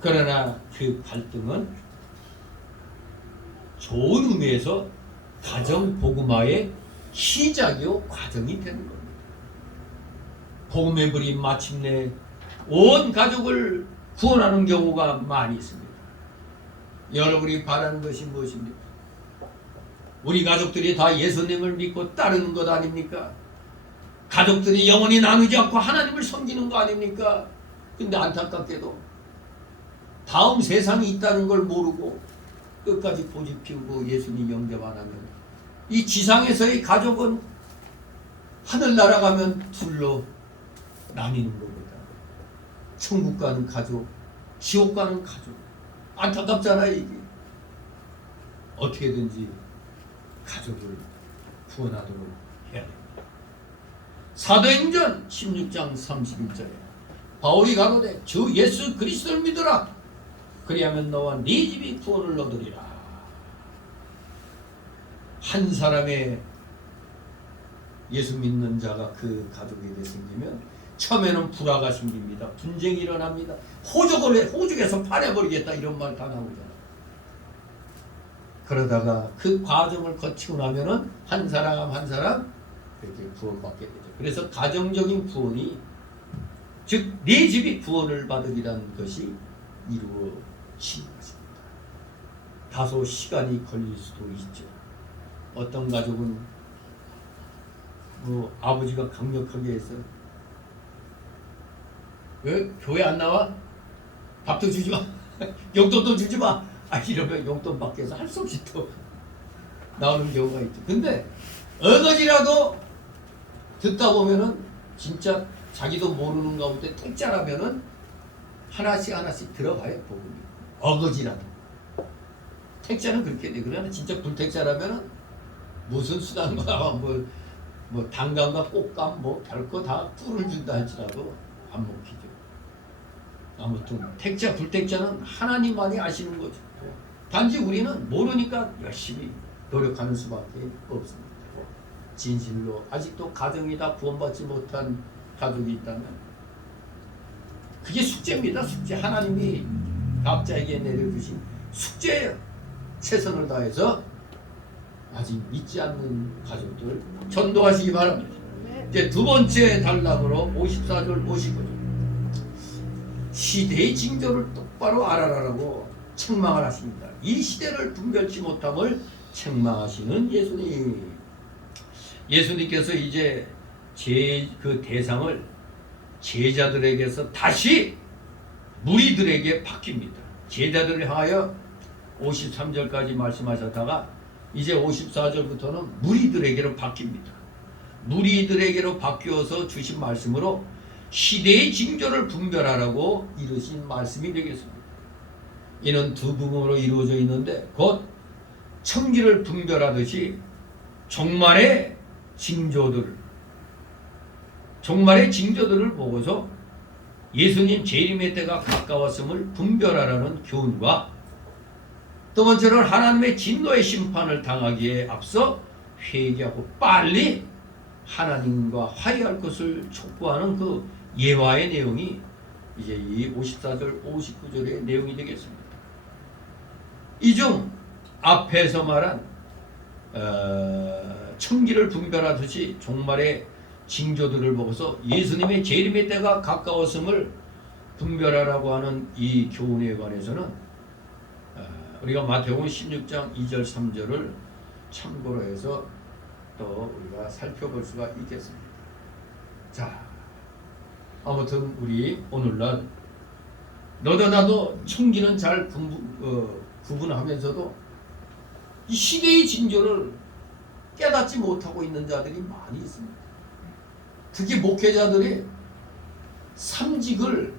그러나 그 갈등은 좋은 의미에서 가정 복음화의 시작이요 과정이 되는 겁니다. 복음의 불이 마침내 온 가족을 구원하는 경우가 많이 있습니다. 여러분이 바라는 것이 무엇입니까? 우리 가족들이 다 예수님을 믿고 따르는 것 아닙니까? 가족들이 영원히 나누지 않고 하나님을 섬기는 거 아닙니까? 근데 안타깝게도 다음 세상이 있다는 걸 모르고 끝까지 고집 피우고 예수님 영접 안 하면 이 지상에서의 가족은 하늘나라 가면 둘로 나뉘는 겁니다. 천국 가는 가족, 지옥 가는 가족. 안타깝잖아요, 이게. 어떻게든지 가족을 구원하도록 해야 됩니다. 사도행전 16장 31절에 바울이 가로되 주 예수 그리스도를 믿으라. 그리하면 너와 네 집이 구원을 얻으리라. 한 사람의 예수 믿는 자가 그 가족에게 생기면 처음에는 불화가 생깁니다. 분쟁이 일어납니다. 호적에서 파내버리겠다 이런 말 다 나오잖아요. 그러다가 그 과정을 거치고 나면은 한 사람 한 사람 이렇게 구원받게 되죠. 그래서 가정적인 구원이 즉 네 집이 구원을 받으리라는 것이 이루어지는 것입니다. 다소 시간이 걸릴 수도 있죠. 어떤 가족은 뭐 아버지가 강력하게 해서 왜 교회 안 나와? 밥도 주지 마. 용돈도 주지 마. 이러면 용돈 받기 위해서 할 수 없이 또 나오는 경우가 있죠. 근데 어거지라도 듣다 보면은 진짜 자기도 모르는 가운데 택자라면은 하나씩 들어가요. 복음이. 어거지라도. 택자는 그렇게 돼. 그러나 진짜 불택자라면은 무슨 수단과 뭐 단감과 꽃감 뭐 별거 다 뿔을 준다 할지라도 안 먹히죠. 아무튼 택자 불택자는 하나님만이 아시는 거죠. 단지 우리는 모르니까 열심히 노력하는 수밖에 없습니다. 진실로 아직도 가정이 다 구원받지 못한 가족이 있다면 그게 숙제입니다. 숙제. 하나님이 각자에게 내려주신 숙제예요. 최선을 다해서 아직 믿지 않는 가족들 전도하시기 바랍니다. 이제 두 번째 단락으로 54절 55절 시대의 징조를 똑바로 알아라라고 책망을 하십니다. 이 시대를 분별치 못함을 책망하시는 예수님. 예수님께서 이제 그 대상을 제자들에게서 다시 무리들에게 바뀝니다. 제자들을 향하여 53절까지 말씀하셨다가 이제 54절부터는 무리들에게로 바뀝니다. 무리들에게로 바뀌어서 주신 말씀으로 시대의 징조를 분별하라고 이르신 말씀이 되겠습니다. 이는 두 부분으로 이루어져 있는데 곧 청기를 분별하듯이 종말의 징조들을 보고서 예수님 재림의 때가 가까웠음을 분별하라는 교훈과 두 번째로는 하나님의 진노의 심판을 당하기에 앞서 회개하고 빨리 하나님과 화해할 것을 촉구하는 그 예화의 내용이 이제 이 54절 59절의 내용이 되겠습니다. 이 중 앞에서 말한 청기를 분별하듯이 종말의 징조들을 보고서 예수님의 재림의 때가 가까웠음을 분별하라고 하는 이 교훈에 관해서는 우리가 마태복음 16장 2절 3절을 참고로 해서 또 우리가 살펴볼 수가 있겠습니다. 자, 아무튼 우리 오늘날 너도 나도 청기는 잘 구분하면서도 이 시대의 징조를 깨닫지 못하고 있는 자들이 많이 있습니다. 특히 목회자들이 삼직을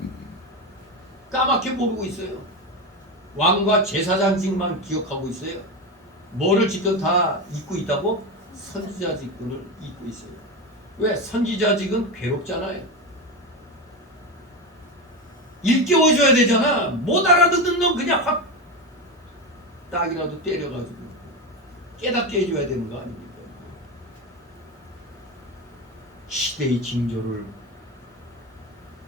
까맣게 모르고 있어요. 왕과 제사장직만 기억하고 있어요. 뭐를 지금 다 잊고 있다고? 선지자직분을 잊고 있어요. 왜? 선지자직은 괴롭잖아요. 일깨워줘야 되잖아. 못 알아듣는 놈 그냥 확 딱이라도 때려가지고 깨닫게 해줘야 되는 거 아닙니까? 시대의 징조를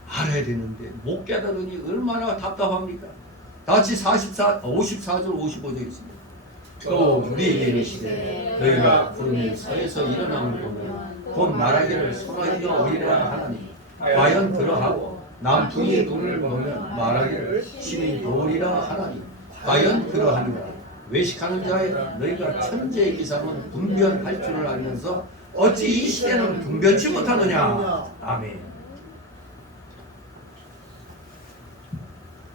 알아야 되는데 못 깨달으니 얼마나 답답합니까? 다 같이 54절 55절 있습니다. 또 우리에게 이르시되 너희가 구름의 서에서 일어남을 보면 곧 말하기를 소나기가 오리라 하나니 과연 그러하고 남풍이 돈을 보면 말하기를 신이 도리라 하나니 과연 그러하니라. 외식하는 자의 너희가 천재의 기상은 분별할 줄을 알면서 어찌 이 시대는 분별치 못하느냐. 아멘.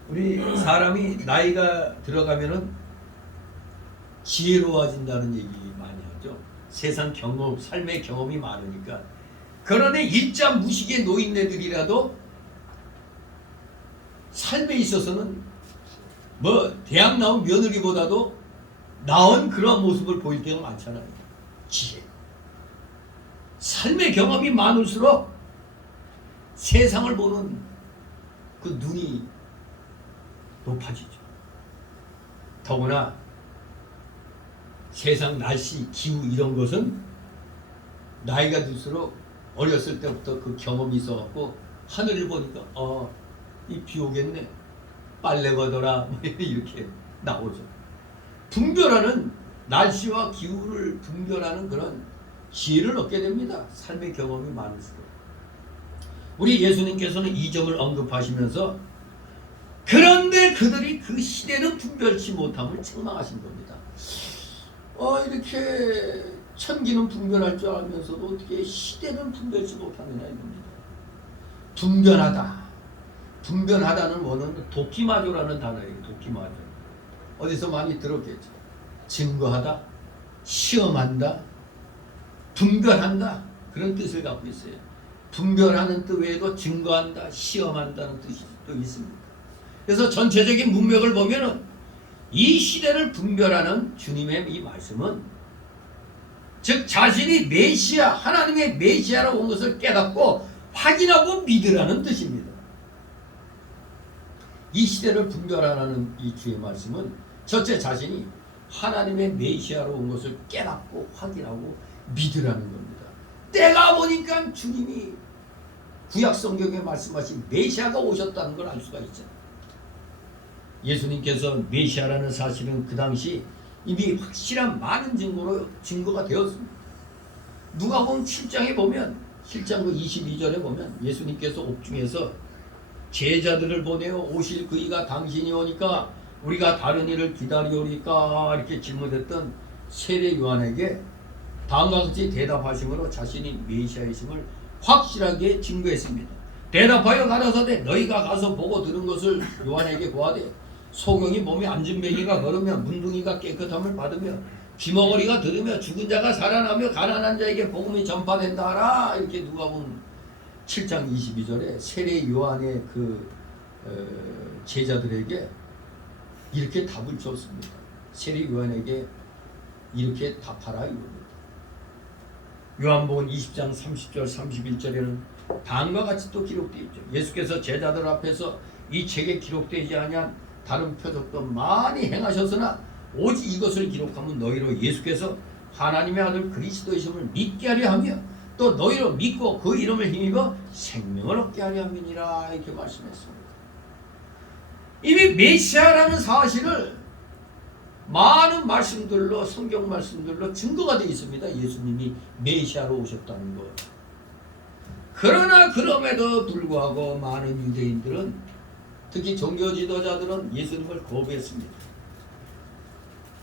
우리 사람이 나이가 들어가면은 지혜로워진다는 얘기 많이 하죠. 세상 경험, 삶의 경험이 많으니까. 그러니 일자 무식의 노인네들이라도 삶에 있어서는 뭐 대학 나온 며느리보다도 나은 그런 모습을 보일 때가 많잖아요. 지혜. 삶의 경험이 많을수록 세상을 보는 그 눈이 높아지죠. 더구나 세상 날씨, 기후 이런 것은 나이가 들수록 어렸을 때부터 그 경험이 있어갖고 하늘을 보니까 이 비 오겠네, 빨래 걷어라 이렇게 나오죠. 분별하는 날씨와 기후를 분별하는 그런 지혜를 얻게 됩니다. 삶의 경험이 많을수록. 우리 예수님께서는 이 점을 언급하시면서 그런데 그들이 그 시대는 분별치 못함을 책망하신 겁니다. 이렇게 천기는 분별할 줄 알면서도 어떻게 시대는 분별치 못하느냐 이겁니다. 분별하다. 분별하다는 원어는 도키마조라는 단어예요. 도키마조. 어디서 많이 들었겠죠. 증거하다, 시험한다, 분별한다 그런 뜻을 갖고 있어요. 분별하는 뜻 외에도 증거한다, 시험한다는 뜻이 또 있습니다. 그래서 전체적인 문맥을 보면은 이 시대를 분별하는 주님의 이 말씀은 즉 자신이 메시아, 하나님의 메시아로 온 것을 깨닫고 확인하고 믿으라는 뜻입니다. 이 시대를 분별하라는 이 주의 말씀은 첫째 자신이 하나님의 메시아로 온 것을 깨닫고 확인하고 믿으라는 겁니다. 때가 보니까 주님이 구약 성경에 말씀하신 메시아가 오셨다는 걸 알 수가 있잖아요. 예수님께서 메시아라는 사실은 그 당시 이미 확실한 많은 증거가 되었습니다. 누가복음 7장에 보면 7장 그 22절에 보면 예수님께서 옥중에서 제자들을 보내어 오실 그이가 당신이 오니까 우리가 다른 일을 기다리오리까 이렇게 질문했던 세례 요한에게 다음과 같이 대답하심으로 자신이 메시아이심을 확실하게 증거했습니다. 대답하여 가라사대 너희가 가서 보고 들은 것을 요한에게 고하되 소경이 몸에 앉은 뱅이가 걸으며 문둥이가 깨끗함을 받으며 귀머거리가 들으며 죽은 자가 살아나며 가난한 자에게 복음이 전파된다 하라. 이렇게 누가복음 7장 22절에 세례 요한의 그 제자들에게 이렇게 답을 줬습니다. 세례 요한에게 이렇게 답하라 이겁니다. 요한복음 20장 30절 31절에는 다음과 같이 또 기록되어 있죠. 예수께서 제자들 앞에서 이 책에 기록되지 아니한 다른 표적도 많이 행하셨으나 오직 이것을 기록하면 너희로 예수께서 하나님의 아들 그리스도이심을 믿게 하려 하며 또 너희로 믿고 그 이름을 힘입어 생명을 얻게 하려 함이니라 이렇게 말씀했습니다. 이미 메시아라는 사실을 많은 말씀들로 성경 말씀들로 증거가 되어 있습니다. 예수님이 메시아로 오셨다는 것. 그러나 그럼에도 불구하고 많은 유대인들은 특히 종교 지도자들은 예수님을 거부했습니다.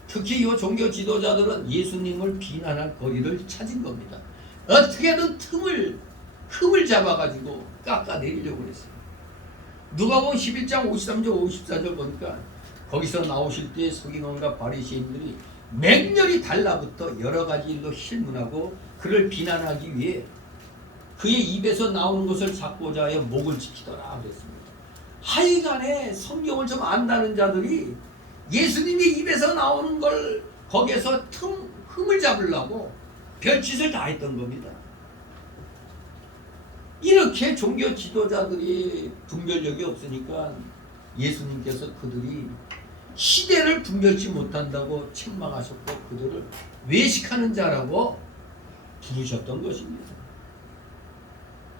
특히 이 종교 지도자들은 예수님을 비난할 거리를 찾은 겁니다. 어떻게든 틈을 잡아가지고 깎아내리려고 했어요. 누가복음 11장 53절 54절 보니까 거기서 나오실 때 서기관과 바리새인들이 맹렬히 달라붙어 여러 가지 일로 실문하고 그를 비난하기 위해 그의 입에서 나오는 것을 잡고자 하여 목을 지키더라 그랬습니다. 하여간에 성경을 좀 안다는 자들이 예수님의 입에서 나오는 걸 거기에서 흠을 잡으려고 별짓을 다 했던 겁니다. 이렇게 종교 지도자들이 분별력이 없으니까 예수님께서 그들이 시대를 분별치 못한다고 책망하셨고 그들을 외식하는 자라고 부르셨던 것입니다.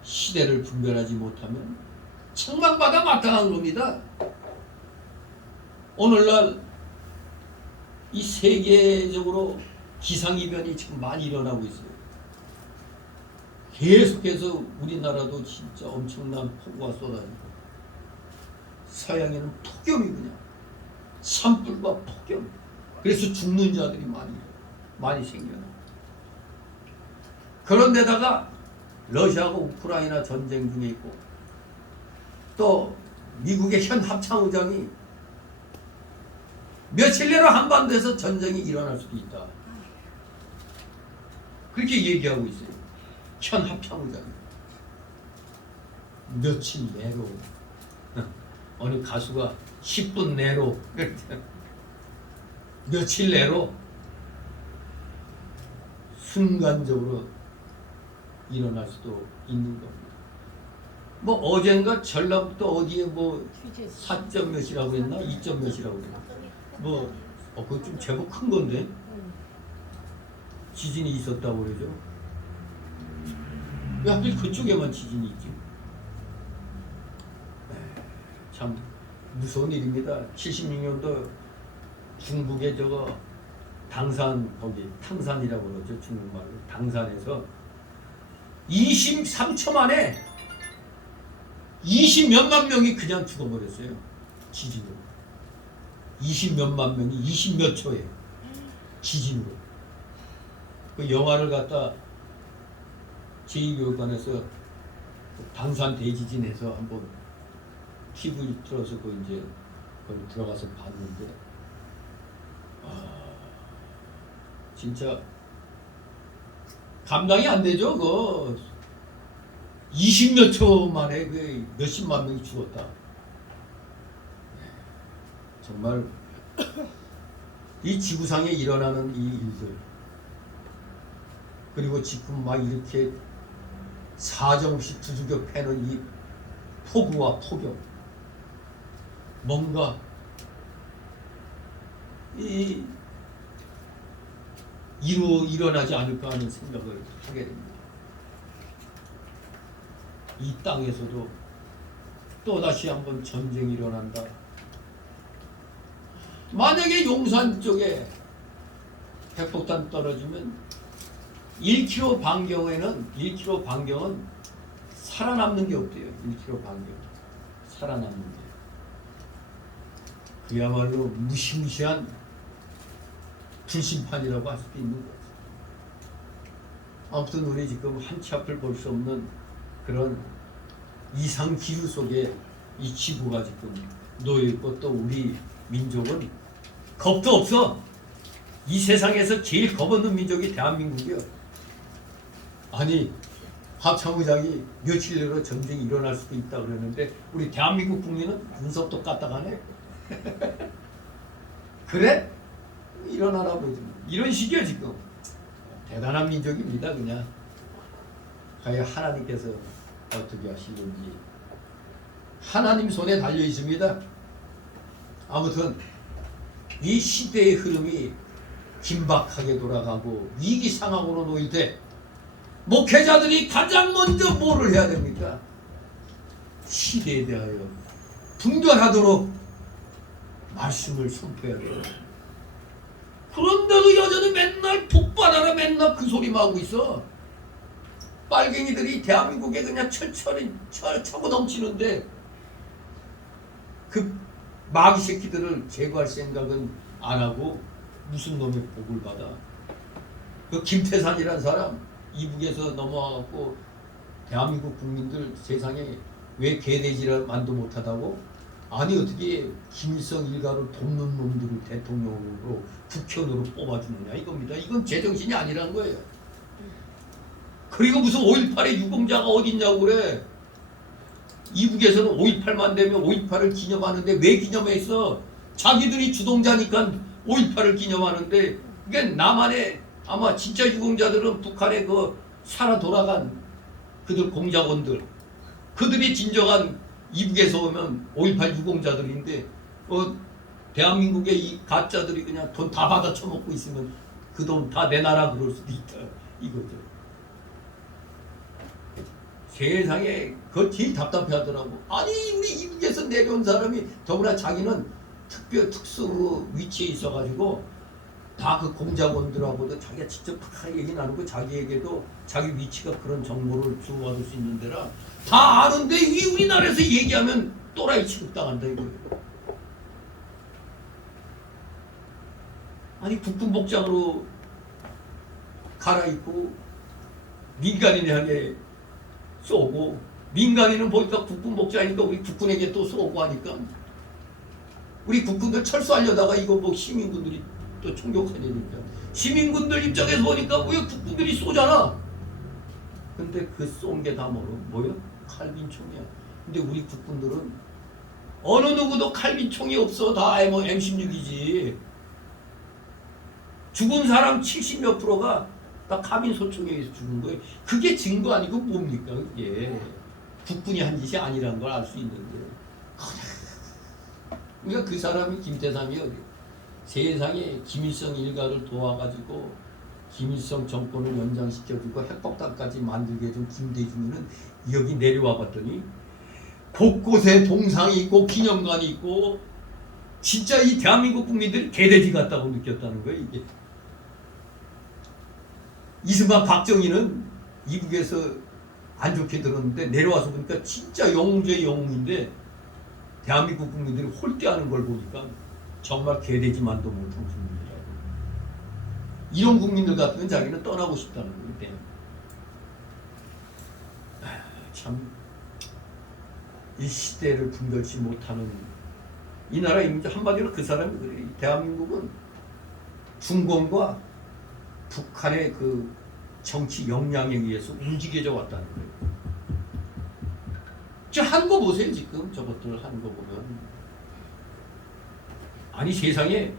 시대를 분별하지 못하면 책망받아 마땅한 겁니다. 오늘날 이 세계적으로 기상이변이 지금 많이 일어나고 있어요. 계속해서 우리나라도 진짜 엄청난 폭우가 쏟아지고 서양에는 폭염이 그냥 산불과 폭염. 그래서 죽는 자들이 많이 생겨나. 그런데다가 러시아하고 우크라이나 전쟁 중에 있고 또 미국의 현 합참의장이 며칠 내로 한반도에서 전쟁이 일어날 수도 있다. 그렇게 얘기하고 있어요. 현 합참의장이. 며칠 내로 어느 가수가 10분 내로 며칠 내로 순간적으로 일어날 수도 있는 겁니다. 뭐 어젠가 전라북도 어디에 뭐 4점 몇이라고 했나 2점 몇이라고 했나 뭐 그거 좀 제법 큰 건데 지진이 있었다고 그러죠. 왜 하필 그쪽에만 지진이 있지? 참 무서운 일입니다. 76년도 중북의 저거 당산 거기 탕산이라고 그러죠. 중국말로 당산에서 23초 만에 20몇만 명이 그냥 죽어버렸어요. 지진으로. 20몇만 명이 20몇 초에 지진으로. 그 영화를 갖다 제2교육관에서 당산 대지진에서 한번 TV 틀어서 그 이제 거기 들어가서 봤는데 진짜 감당이 안 되죠. 그 20몇 초 만에 그 몇십만 명이 죽었다. 정말 이 지구상에 일어나는 이 일들 그리고 지금 막 이렇게 사정없이 두들겨 패는 이 폭우와 폭염 뭔가 일어나지 않을까 하는 생각을 하게 됩니다. 이 땅에서도 또다시 한번 전쟁이 일어난다. 만약에 용산 쪽에 핵폭탄 떨어지면 1km 반경은 살아남는 게 없대요. 1km 반경 살아남는 게. 그야말로 무시무시한 불심판이라고 할 수도 있는 거죠. 아무튼 우리 지금 한치 앞을 볼 수 없는 그런 이상 기후 속에 이 지구가 지금 놓여 있고 또 우리 민족은 겁도 없어. 이 세상에서 제일 겁 없는 민족이 대한민국이야. 아니 합참의장이 며칠 내로 전쟁이 일어날 수도 있다 그러는데 우리 대한민국 국민은 분석도 까딱하네. 그래? 일어나라 보지. 이런 식이야 지금. 대단한 민족입니다 그냥. 과연 하나님께서 어떻게 하시는지 하나님 손에 달려 있습니다. 아무튼 이 시대의 흐름이 긴박하게 돌아가고 위기 상황으로 놓일 때 목회자들이 가장 먼저 뭐를 해야 됩니까? 시대에 대하여 분별하도록 말씀을 선포해야 돼요. 그런데도 여전히 맨날 폭발하라 맨날 그 소리만 하고 있어. 빨갱이들이 대한민국에 그냥 철철이 차고 넘치는데 그 마귀 새끼들을 제거할 생각은 안 하고 무슨 놈의 복을 받아. 그 김태산이라는 사람 이북에서 넘어와갖고 대한민국 국민들 세상에 왜 개돼지만도 못하다고? 아니 어떻게 김일성 일가를 돕는 놈들을 대통령으로 국회의원으로 뽑아주느냐 이겁니다. 이건 제정신이 아니라는 거예요. 그리고 무슨 5.18의 유공자가 어딨냐고 그래. 이북에서는 5.18만 되면 5.18을 기념하는데 왜 기념했어? 자기들이 주동자니까 5.18을 기념하는데 그게 나만의 아마 진짜 유공자들은 북한에 그 살아 돌아간 그들 공작원들 그들이 진정한 이북에서 오면 5.18 유공자들인데 대한민국의 이 가짜들이 그냥 돈 다 받아 처먹고 있으면 그 돈 다 내놔라 그럴 수도 있다 이거죠. 세상에 그거 제일 답답해 하더라고. 아니 우리 이북에서 내려온 사람이 더구나 자기는 특수 위치에 있어가지고 다 그 공작원들하고도 자기가 직접 다 얘기 나누고 자기에게도 자기 위치가 그런 정보를 주고받을 수 있는 데라 다 아는데 이 우리나라에서 얘기하면 또라이 취급당한다 이거예요. 아니 국군복장으로 갈아입고 민간인에게 쏘고 민간인은 보니까 국군복장이니까 우리 국군에게 또 쏘고 하니까 우리 국군들 철수하려다가 이거 뭐 시민군들이 또 총격하려니까 시민군들 입장에서 보니까 왜 국군들이 쏘잖아. 근데 그 쏜 게 다 뭐야? 칼빈총이야. 근데 우리 국군들은 어느 누구도 칼빈총이 없어. 다 M16이지. 죽은 사람 70몇 프로가 다 카빈 소총에 의해서 죽은 거예요. 그게 증거 아니고 뭡니까 그게. 국군이 한 짓이 아니라는 걸 알 수 있는데 그러니까 그 사람이 김태삼이 어디 세상에 김일성 일가를 도와가지고 김일성 정권을 연장시켜주고 핵폭탄까지 만들게 해준 김대중이는 여기 내려와 봤더니 곳곳에 동상이 있고 기념관이 있고 진짜 이 대한민국 국민들이 개돼지 같다고 느꼈다는 거예요. 이게 이승만 박정희는 이북에서 안 좋게 들었는데 내려와서 보니까 진짜 영웅 중의 영웅인데 대한민국 국민들이 홀대하는 걸 보니까 정말 개돼지만도 못한 국민이라고. 이런 국민들 같으면 자기는 떠나고 싶다는 거예요. 참 이 시대를 분별치 못하는 이 나라 임자 한마디로 그 사람이 그래. 대한민국은 중공과 북한의 그 정치 역량에 의해서 움직여져 왔다는 거예요. 저 한 거 보세요 지금 저것들 하는 거 보면 아니 세상에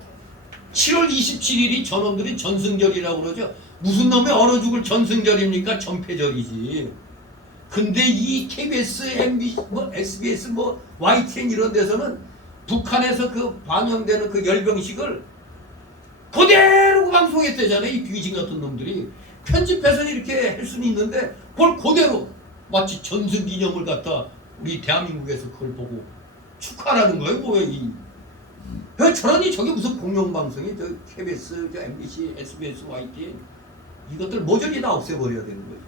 7월 27일이 저놈들이 전승절이라고 그러죠. 무슨 놈의 얼어 죽을 전승절입니까? 전폐절이지. 근데 이 KBS, MBC, 뭐 SBS, 뭐 YTN 이런 데서는 북한에서 그 방영되는 그 열병식을 그대로 방송했대잖아요. 이 귀신 같은 놈들이 편집해서는 이렇게 할 수는 있는데 그걸 그대로 마치 전승기념을 갖다 우리 대한민국에서 그걸 보고 축하라는 거예요. 뭐야 이 저러니 저게 무슨 공영방송이 저 KBS, 저 MBC, SBS, YTN 이것들 모조리 다 없애버려야 되는 거죠.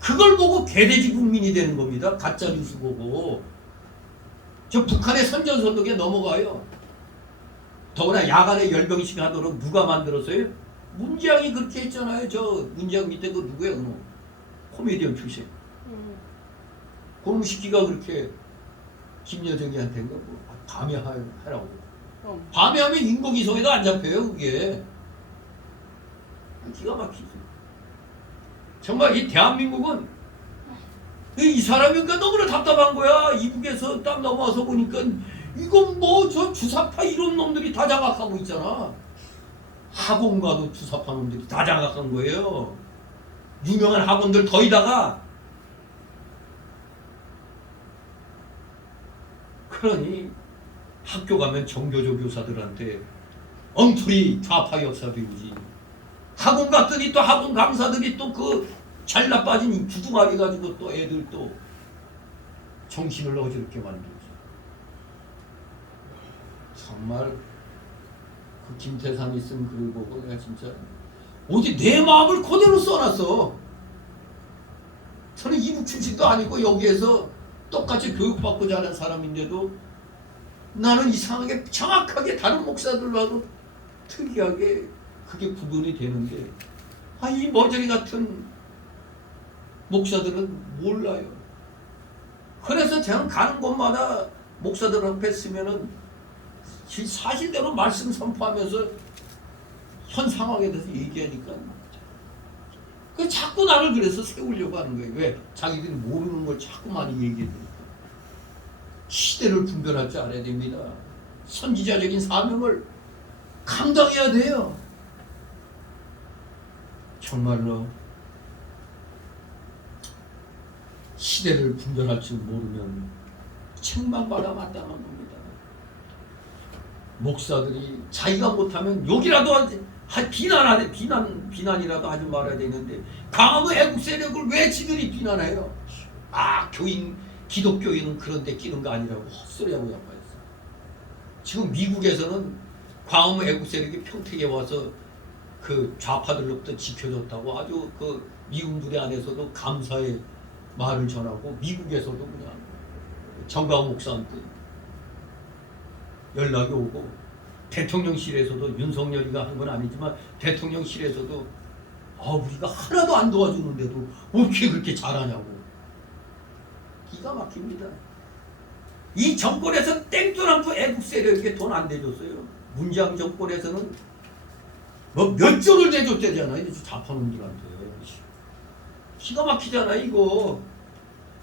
그걸 보고 개돼지 국민이 되는 겁니다. 가짜 뉴스 보고 저 북한의 선전선동에 넘어가요. 더구나 야간에 열병식 하도록 누가 만들었어요? 문재양이 그렇게 했잖아요. 저 문재양 밑에 그 누구야? 그 코미디언 출신. 그놈 시키가 그렇게 김여정이한테인가 뭐 밤에 하라고. 밤에 하면 인공위성에도 안 잡혀요 그게. 기가 막히지. 정말 이 대한민국은 이 사람이 그러니까 너무나 답답한 거야. 이북에서 딱 넘어와서 보니까 이건 뭐 저 주사파 이런 놈들이 다 장악하고 있잖아. 학원가도 주사파 놈들이 다 장악한 거예요. 유명한 학원들 더이다가 그러니 학교 가면 정교조 교사들한테 엉터리 좌파 역사 배우지. 학원 갔더니 또 학원 강사들이 또 그 잘나 빠진 주둥아리 가지고 또 애들 또 정신을 어지럽게 만들지. 정말 그 김태삼이 쓴 글을 보고 내가 진짜 어디 내 마음을 그대로 써놨어. 저는 이북 출신도 아니고 여기에서 똑같이 교육받고 자란 사람인데도 나는 이상하게 정확하게 다른 목사들과도 특이하게 그게 구분이 되는데 이 머저리 같은 목사들은 몰라요. 그래서 저는 가는 곳마다 목사들 앞에 쓰면은 사실대로 말씀 선포하면서 현 상황에 대해서 얘기하니까 그 자꾸 나를 그래서 세우려고 하는 거예요. 왜? 자기들이 모르는 걸 자꾸 많이 얘기해주니까. 시대를 분별할 줄 알아야 됩니다. 선지자적인 사명을 감당해야 돼요. 정말로 시대를 분별할 줄 모르면 책망받아 마땅한 겁니다. 목사들이 자기가 못하면 욕이라도 비난이라도 하지 말아야 되는데 강함의 애국 세력을 왜 지들이 비난해요? 기독교인은 그런 데 끼는 거 아니라고 헛소리하고 야파했어. 지금 미국에서는 광화문 애국 세력이 평택에 와서 그 좌파들로부터 지켜줬다고 아주 그 미국 무대 안에서도 감사의 말을 전하고 미국에서도 그냥 정광 목사한테 연락이 오고 대통령실에서도 윤석열이가 한 건 아니지만 대통령실에서도 우리가 하나도 안 도와주는데도 어떻게 그렇게 잘하냐고. 기가 막힙니다. 이 정권에서 땡볕안고 애국 세력에게 돈 안 대줬어요. 문재인 정권에서는 뭐 몇 조를 대줬대잖아요. 좌파놈들한테. 기가 막히잖아 이거.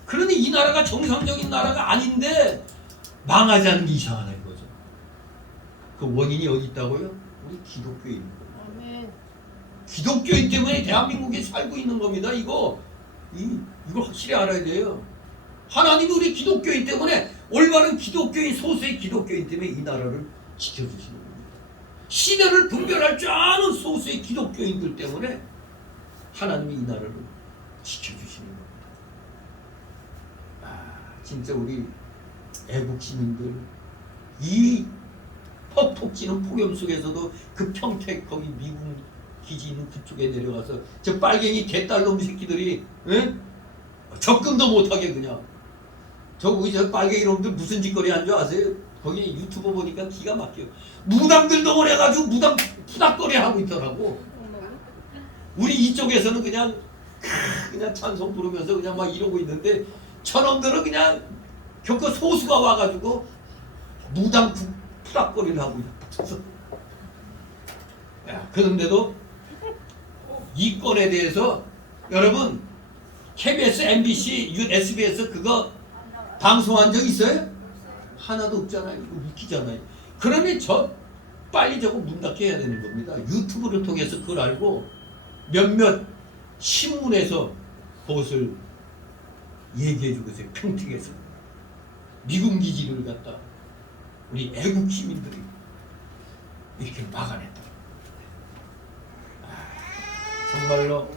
그러니 이 나라가 정상적인 나라가 아닌데 망하자는 게 이상하다 이거죠. 그 원인이 어디 있다고요? 우리 기독교인 거예요. 기독교인 때문에 대한민국에 살고 있는 겁니다. 이거 확실히 알아야 돼요. 하나님이 우리 기독교인 때문에, 올바른 기독교인, 소수의 기독교인 때문에 이 나라를 지켜주시는 겁니다. 시대를 분별할 줄 아는 소수의 기독교인들 때문에 하나님이 이 나라를 지켜주시는 겁니다. 진짜 우리 애국 시민들, 이 퍽퍽 찌는 폭염 속에서도 그 평택 거기 미국 기지 있는 그쪽에 내려가서 저 빨갱이 개딸놈 새끼들이 접근도 못하게 그냥 거기 저 빨갱이 놈들 무슨 짓거리 한 줄 아세요? 거기 유튜브 보니까 기가 막혀요. 무당들 동원해가지고 무당 푸닥거리 하고 있더라고. 우리 이쪽에서는 그냥 찬송 부르면서 그냥 막 이러고 있는데 저놈들은 그냥 겪어 소수가 와가지고 무당 푸닥거리를 하고 있어. 그런데도 이 건에 대해서 여러분 KBS, MBC, SBS 그거 방송한 적 있어요? 하나도 없잖아요. 웃기잖아요. 그러니 빨리 저거 문 닫게 해야 되는 겁니다. 유튜브를 통해서 그걸 알고 몇몇 신문에서 그것을 얘기해주고 있어요. 평택에서 미군 기지를 갖다 우리 애국 시민들이 이렇게 막아냈다. 정말로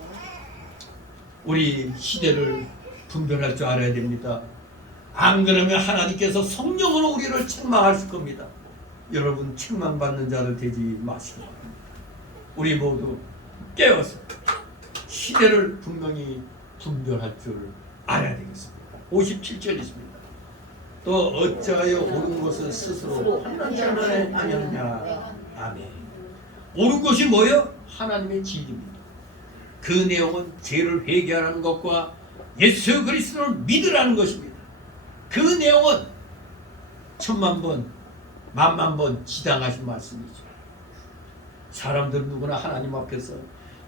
우리 시대를 분별할 줄 알아야 됩니다. 안 그러면 하나님께서 성령으로 우리를 책망하실 겁니다. 여러분 책망받는 자를 되지 마시기 바랍니다. 우리 모두 깨어서 시대를 분명히 분별할 줄 알아야 되겠습니다. 57절 있습니다. 또 어찌하여 옳은 것을 스스로 판단치 아니하느냐. 아멘. 옳은 것이 뭐예요? 하나님의 진리입니다. 그 내용은 죄를 회개하는 것과 예수 그리스도를 믿으라는 것입니다. 그 내용은 1000만 번, 10,000,000 번 지당하신 말씀이죠. 사람들 누구나 하나님 앞에서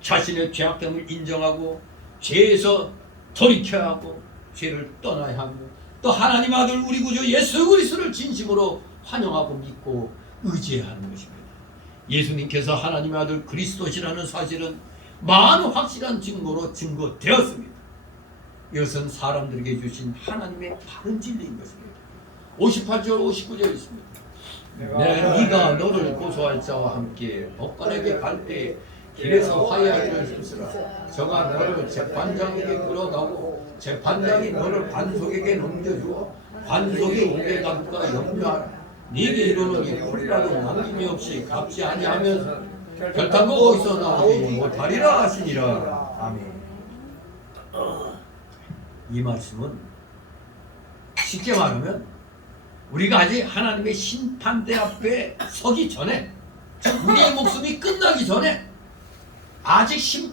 자신의 죄악됨을 인정하고 죄에서 돌이켜야 하고 죄를 떠나야 하고 또 하나님 아들 우리 구주 예수 그리스도를 진심으로 환영하고 믿고 의지해야 하는 것입니다. 예수님께서 하나님의 아들 그리스도시라는 사실은 많은 확실한 증거로 증거되었습니다. 이것은 사람들에게 주신 하나님의 바른 진리인 것입니다. 58절 59절 있습니다. 네가 너를 고소할 자와 함께 법관에게 갈 때 길에서 화해할 줄 있으라. 저가 너를 재판장에게 끌어가고 재판장이 너를 관속에게 넘겨주어 관속이 오게 갈까 염려하라. 네게 이르노니 풀이라도 남김이 없이 갚지 아니하면 결단코 어디서 나오지 못하리라 하시니라. 아멘. 이 말씀은 쉽게 말하면 우리가 아직 하나님의 심판대 앞에 서기 전에, 우리의 목숨이 끝나기 전에, 아직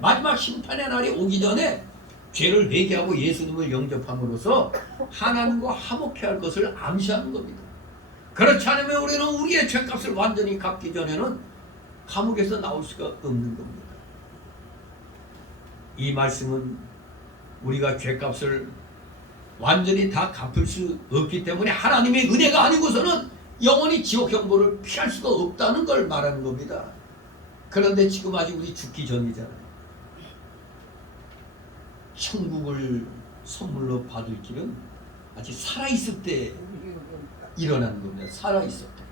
마지막 심판의 날이 오기 전에 죄를 회개하고 예수님을 영접함으로써 하나님과 화목해야 할 것을 암시하는 겁니다. 그렇지 않으면 우리는 우리의 죄값을 완전히 갚기 전에는 감옥에서 나올 수가 없는 겁니다. 이 말씀은 우리가 죄값을 완전히 다 갚을 수 없기 때문에 하나님의 은혜가 아니고서는 영원히 지옥 형벌을 피할 수가 없다는 걸 말하는 겁니다. 그런데 지금 아직 우리 죽기 전이잖아요. 천국을 선물로 받을 길은 아직 살아있을 때 일어나는 겁니다. 살아있을 때,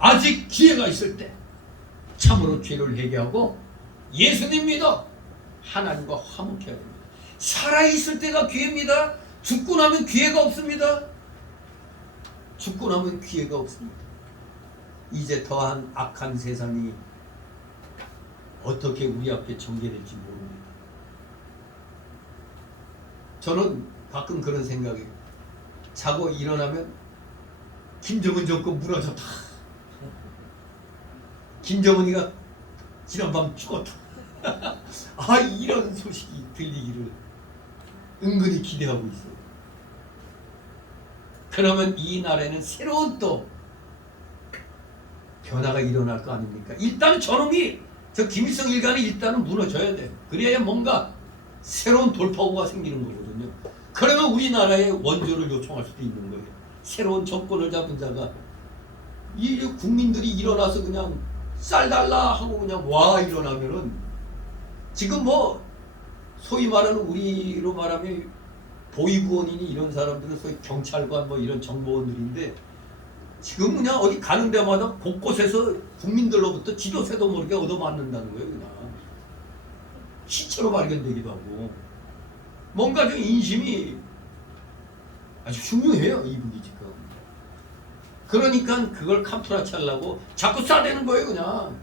아직 기회가 있을 때 참으로 죄를 회개하고 예수님 믿어 하나님과 화목해야 됩니다. 살아있을 때가 기회입니다. 죽고 나면 기회가 없습니다. 죽고 나면 기회가 없습니다. 이제 더한 악한 세상이 어떻게 우리 앞에 전개될지 모릅니다. 저는 가끔 그런 생각이 자고 일어나면 김정은 정권 무너졌다. 김정은이가 지난밤 죽었다. 아, 이런 소식이 들리기를 은근히 기대하고 있어요. 그러면 이 나라에는 새로운 또 변화가 일어날 거 아닙니까? 일단 저놈이 저 김일성 일가는 일단은 무너져야 돼. 그래야 뭔가 새로운 돌파구가 생기는 거거든요. 그러면 우리나라에 원조를 요청할 수도 있는 거예요. 새로운 정권을 잡은 자가 이 국민들이 일어나서 그냥 쌀 달라 하고 그냥 와 일어나면은 지금 뭐 소위 말하는 우리로 말하면 보위부원이니 이런 사람들은 소위 경찰관 뭐 이런 정보원들인데 지금 그냥 어디 가는 데마다 곳곳에서 국민들로부터 지도새도 모르게 얻어맞는다는 거예요. 그냥 시체로 발견되기도 하고 뭔가 좀 인심이 아주 흉흉해요 이분이 지금. 그러니까 그걸 캄프라치 하려고 자꾸 싸대는 거예요. 그냥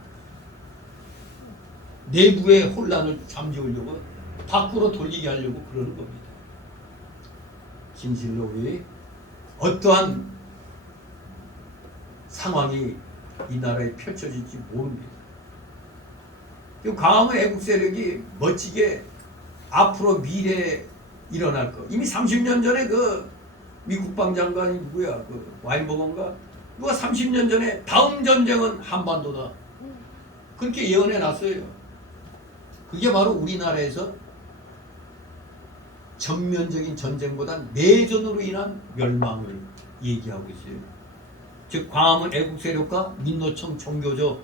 내부의 혼란을 잠재우려고 밖으로 돌리게 하려고 그러는 겁니다. 진실로 우리 어떠한 상황이 이 나라에 펼쳐질지 모릅니다. 광화문 애국 세력이 멋지게 앞으로 미래에 일어날 거. 이미 30년 전에 그 미 국방장관이 누구야? 그 와인버건가? 누가 30년 전에 다음 전쟁은 한반도다. 그렇게 예언해 놨어요. 그게 바로 우리나라에서 전면적인 전쟁보다 내전으로 인한 멸망을 얘기하고 있어요. 즉 광화문 애국 세력과 민노총 종교조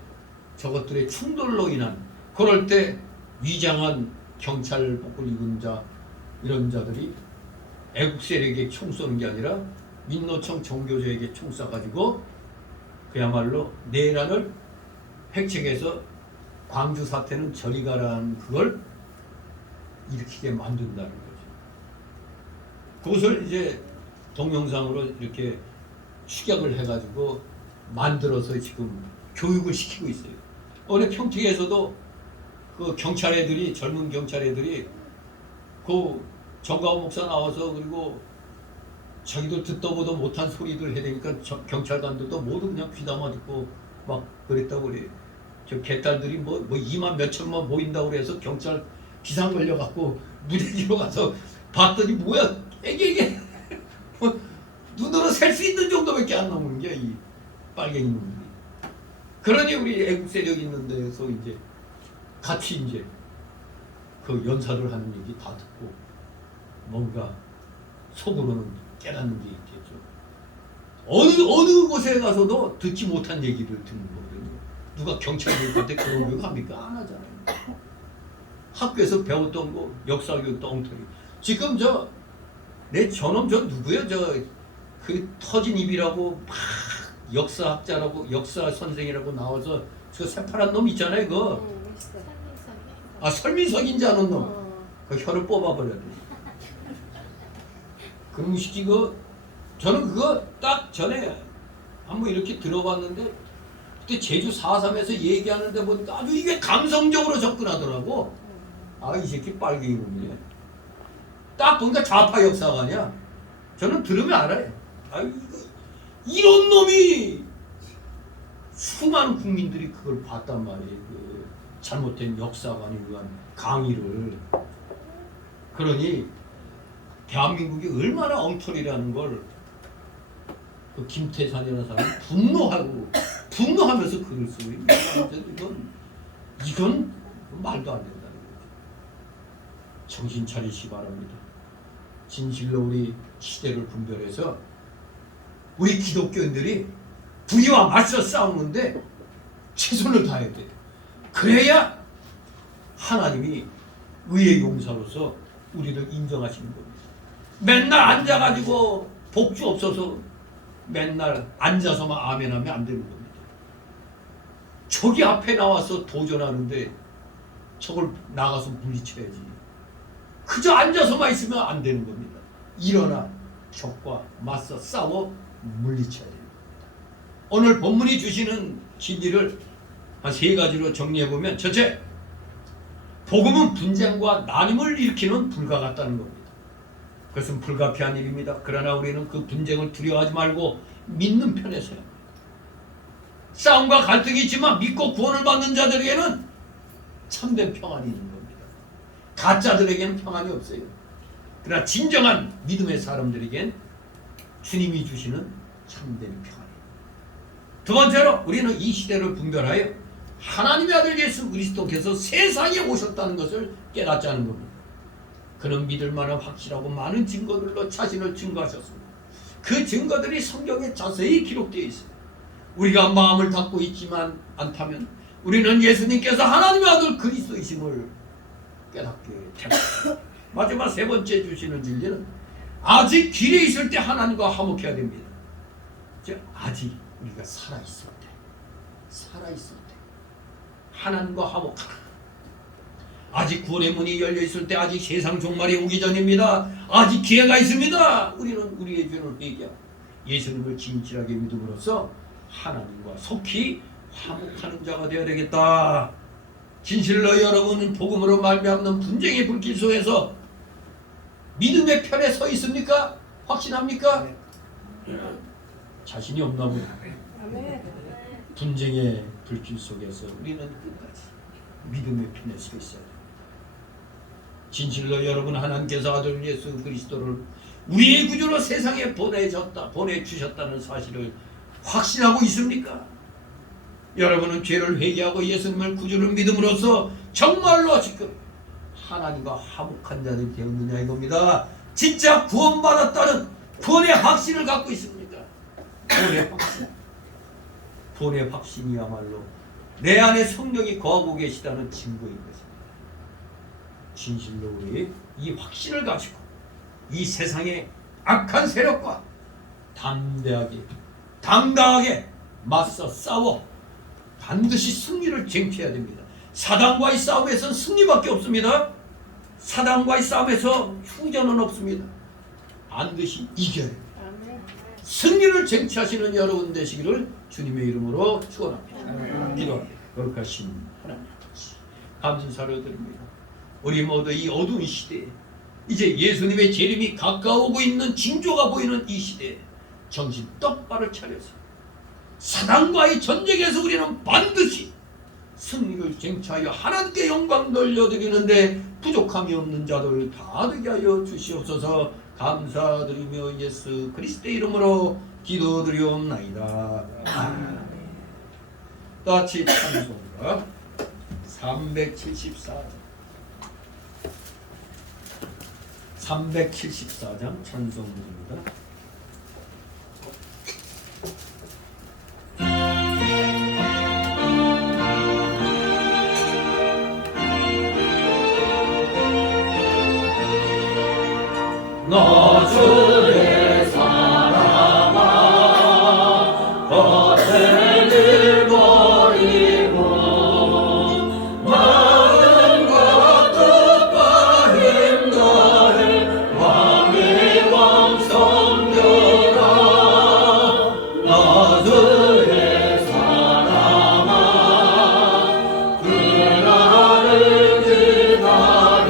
저것들의 충돌로 인한 그럴 때 위장한 경찰복을 입은 자 이런 자들이 애국 세력에 총 쏘는 게 아니라 민노총 종교조에게 총 쏴가지고 그야말로 내란을 획책해서 광주 사태는 저리 가라는 그걸 일으키게 만든다는 거죠. 그것을 이제 동영상으로 이렇게 축약을 해가지고 만들어서 지금 교육을 시키고 있어요. 어느 평택에서도 그 경찰 애들이 젊은 경찰 애들이 그 정가원 목사 나와서 그리고 자기도 듣도 보도 못한 소리들 해대니까 경찰관들도 모두 그냥 귀담아 듣고 막 그랬다고 그래요. 저 개딸들이 뭐 2만 몇천만 모인다고 그래서 경찰 기상 걸려갖고 무대 뒤로 가서 봤더니 뭐야 애게 눈으로 셀 수 있는 정도밖에 안 나오는 게 이 빨갱이 놈들이. 그러니 우리 애국 세력 있는 데서 이제 같이 이제 그 연사를 하는 얘기 다 듣고 뭔가 속으로는 깨닫는 게 있겠죠. 어느 곳에 가서도 듣지 못한 얘기를 듣는 거거든요. 누가 경찰들한테 그런 교육 합니까? 안 하잖아요. 학교에서 배웠던 거 역사 교육도 엉터리. 지금 저놈 누구야? 그 터진 입이라고 막 역사학자라고 역사 선생이라고 나와서 저 새파란 놈 있잖아요. 그거. 아 설민석인지 아는 놈. 그 혀를 뽑아버려야 돼. 그런 식이 저는 그거 딱 전에 한번 이렇게 들어봤는데 그때 제주 4.3에서 얘기하는데 보니까 아주 이게 감성적으로 접근하더라고. 아 이 새끼 빨갱이 놈이네. 딱 보니까 좌파 역사관이야. 저는 들으면 알아요. 아 이런 놈이 수많은 국민들이 그걸 봤단 말이에요. 그 잘못된 역사관에 의한 강의를. 그러니 대한민국이 얼마나 엉터리라는 걸 그 김태산이라는 사람이 분노하면서 글을 쓰고 이건 말도 안 된다는 거죠. 정신 차리시 바랍니다. 진실로 우리 시대를 분별해서 우리 기독교인들이 불의와 맞서 싸우는데 최선을 다해야 돼. 그래야 하나님이 의의 용사로서 우리를 인정하시는 겁니다. 맨날 앉아가지고 복주 없어서 맨날 앉아서만 아멘하면 안 되는 겁니다. 저기 앞에 나와서 도전하는데 저걸 나가서 물리쳐야지. 그저 앉아서만 있으면 안 되는 겁니다. 일어나 적과 맞서 싸워 물리쳐야 됩니다. 오늘 본문이 주시는 진리를 한 세 가지로 정리해 보면, 첫째, 복음은 분쟁과 나눔을 일으키는 불과 같다는 겁니다. 그것은 불가피한 일입니다. 그러나 우리는 그 분쟁을 두려워하지 말고 믿는 편에 서야 합니다. 싸움과 갈등이 있지만 믿고 구원을 받는 자들에게는 참된 평안이 있는 겁니다. 가짜들에게는 평안이 없어요. 그러나 진정한 믿음의 사람들에겐 주님이 주시는 참된 평안입니다. 두 번째로 우리는 이 시대를 분별하여 하나님의 아들 예수 그리스도께서 세상에 오셨다는 것을 깨닫자는 겁니다. 그는 믿을 만한 확실하고 많은 증거들로 자신을 증거하셨습니다. 그 증거들이 성경에 자세히 기록되어 있습니다. 우리가 마음을 닫고 있지만 않다면 우리는 예수님께서 하나님의 아들 그리스도이심을 깨닫게 됩니다. 마지막 세 번째 주시는 진리는 아직 길에 있을 때 하나님과 화목해야 됩니다. 즉 아직 우리가 살아있을 때 하나님과 화목하라. 아직 구원의 문이 열려있을 때, 아직 세상 종말이 오기 전입니다. 아직 기회가 있습니다. 우리는 우리의 죄를 회개하고 예수님을 진실하게 믿음으로써 하나님과 속히 화목하는 자가 되어야 되겠다. 진실로 여러분은 복음으로 말미암는 분쟁의 불길 속에서 믿음의 편에 서 있습니까? 확신합니까? 자신이 없나 보다. 분쟁의 불길 속에서 우리는 끝까지 믿음의 편에 서 있어야 돼요. 진실로 여러분 하나님께서 아들 예수 그리스도를 우리의 구주로 세상에 보내주셨다는 사실을 확신하고 있습니까? 여러분은 죄를 회개하고 예수님을 구주를 믿음으로써 정말로 지금 하나님과 화목한 자들이 되었느냐 이겁니다. 진짜 구원받았다는 구원의 확신을 갖고 있습니까? 구원의 확신이야말로 내 안에 성령이 거하고 계시다는 증거인 것입니다. 진실로 우리 이 확신을 가지고 이 세상의 악한 세력과 담대하게 당당하게 맞서 싸워 반드시 승리를 쟁취해야 됩니다. 사단과의 싸움에서는 승리밖에 없습니다. 사단과의 싸움에서 휴전은 없습니다. 반드시 이겨야 됩니다. 승리를 쟁취하시는 여러분 되시기를 주님의 이름으로 축원합니다. 기도합니다. 거룩하신 하나님 아버지 감사를 드립니다. 우리 모두 이 어두운 시대에 이제 예수님의 재림이 가까우고 있는 징조가 보이는 이 시대에 정신 똑바로 차려서 사단과의 전쟁에서 우리는 반드시 승리를 쟁취하여 하나님께 영광 돌려드리는데 부족함이 없는 자들 다 되게 하여 주시옵소서. 감사드리며 예수 그리스도의 이름으로 기도드리옵나이다. 같이 찬송가 374장 찬송입니다. 너 주의 사랑아 겉을 버리고 마음과 뜻과 힘 너를 왕의 왕 섬겨라. 너 주의 사랑아 그날을 기다려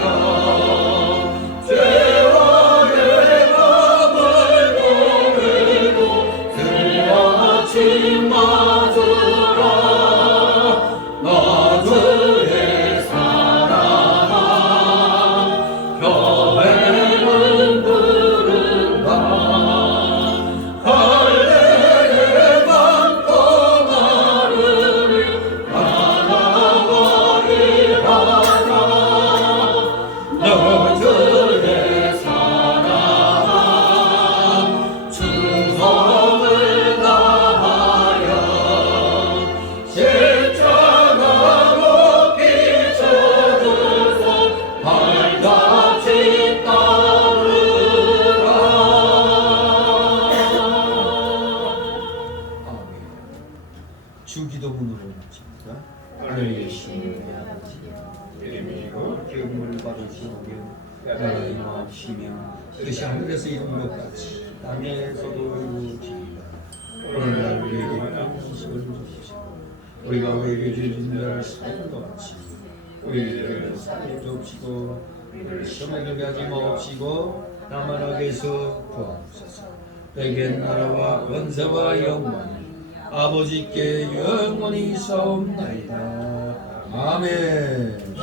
주기도문으로 마칩니다. 하늘 계신 이름이고 기름을 받으시오며 나라의 마옵시며 뜻이 하늘에서 이룬 것 같이 땅에서도 이루어지리라. 오늘날 우리에게 약속을 주시고 우리가 우리에게 주신 자를 사는 것 같이 우리를 사는 좁시고 우리를 시험에 들게 하지 마옵시고 다만 악에서 구하옵소서. 내겐 나라와 권세와 영광이 아버지께 영원히 있사옵나이다. 아멘.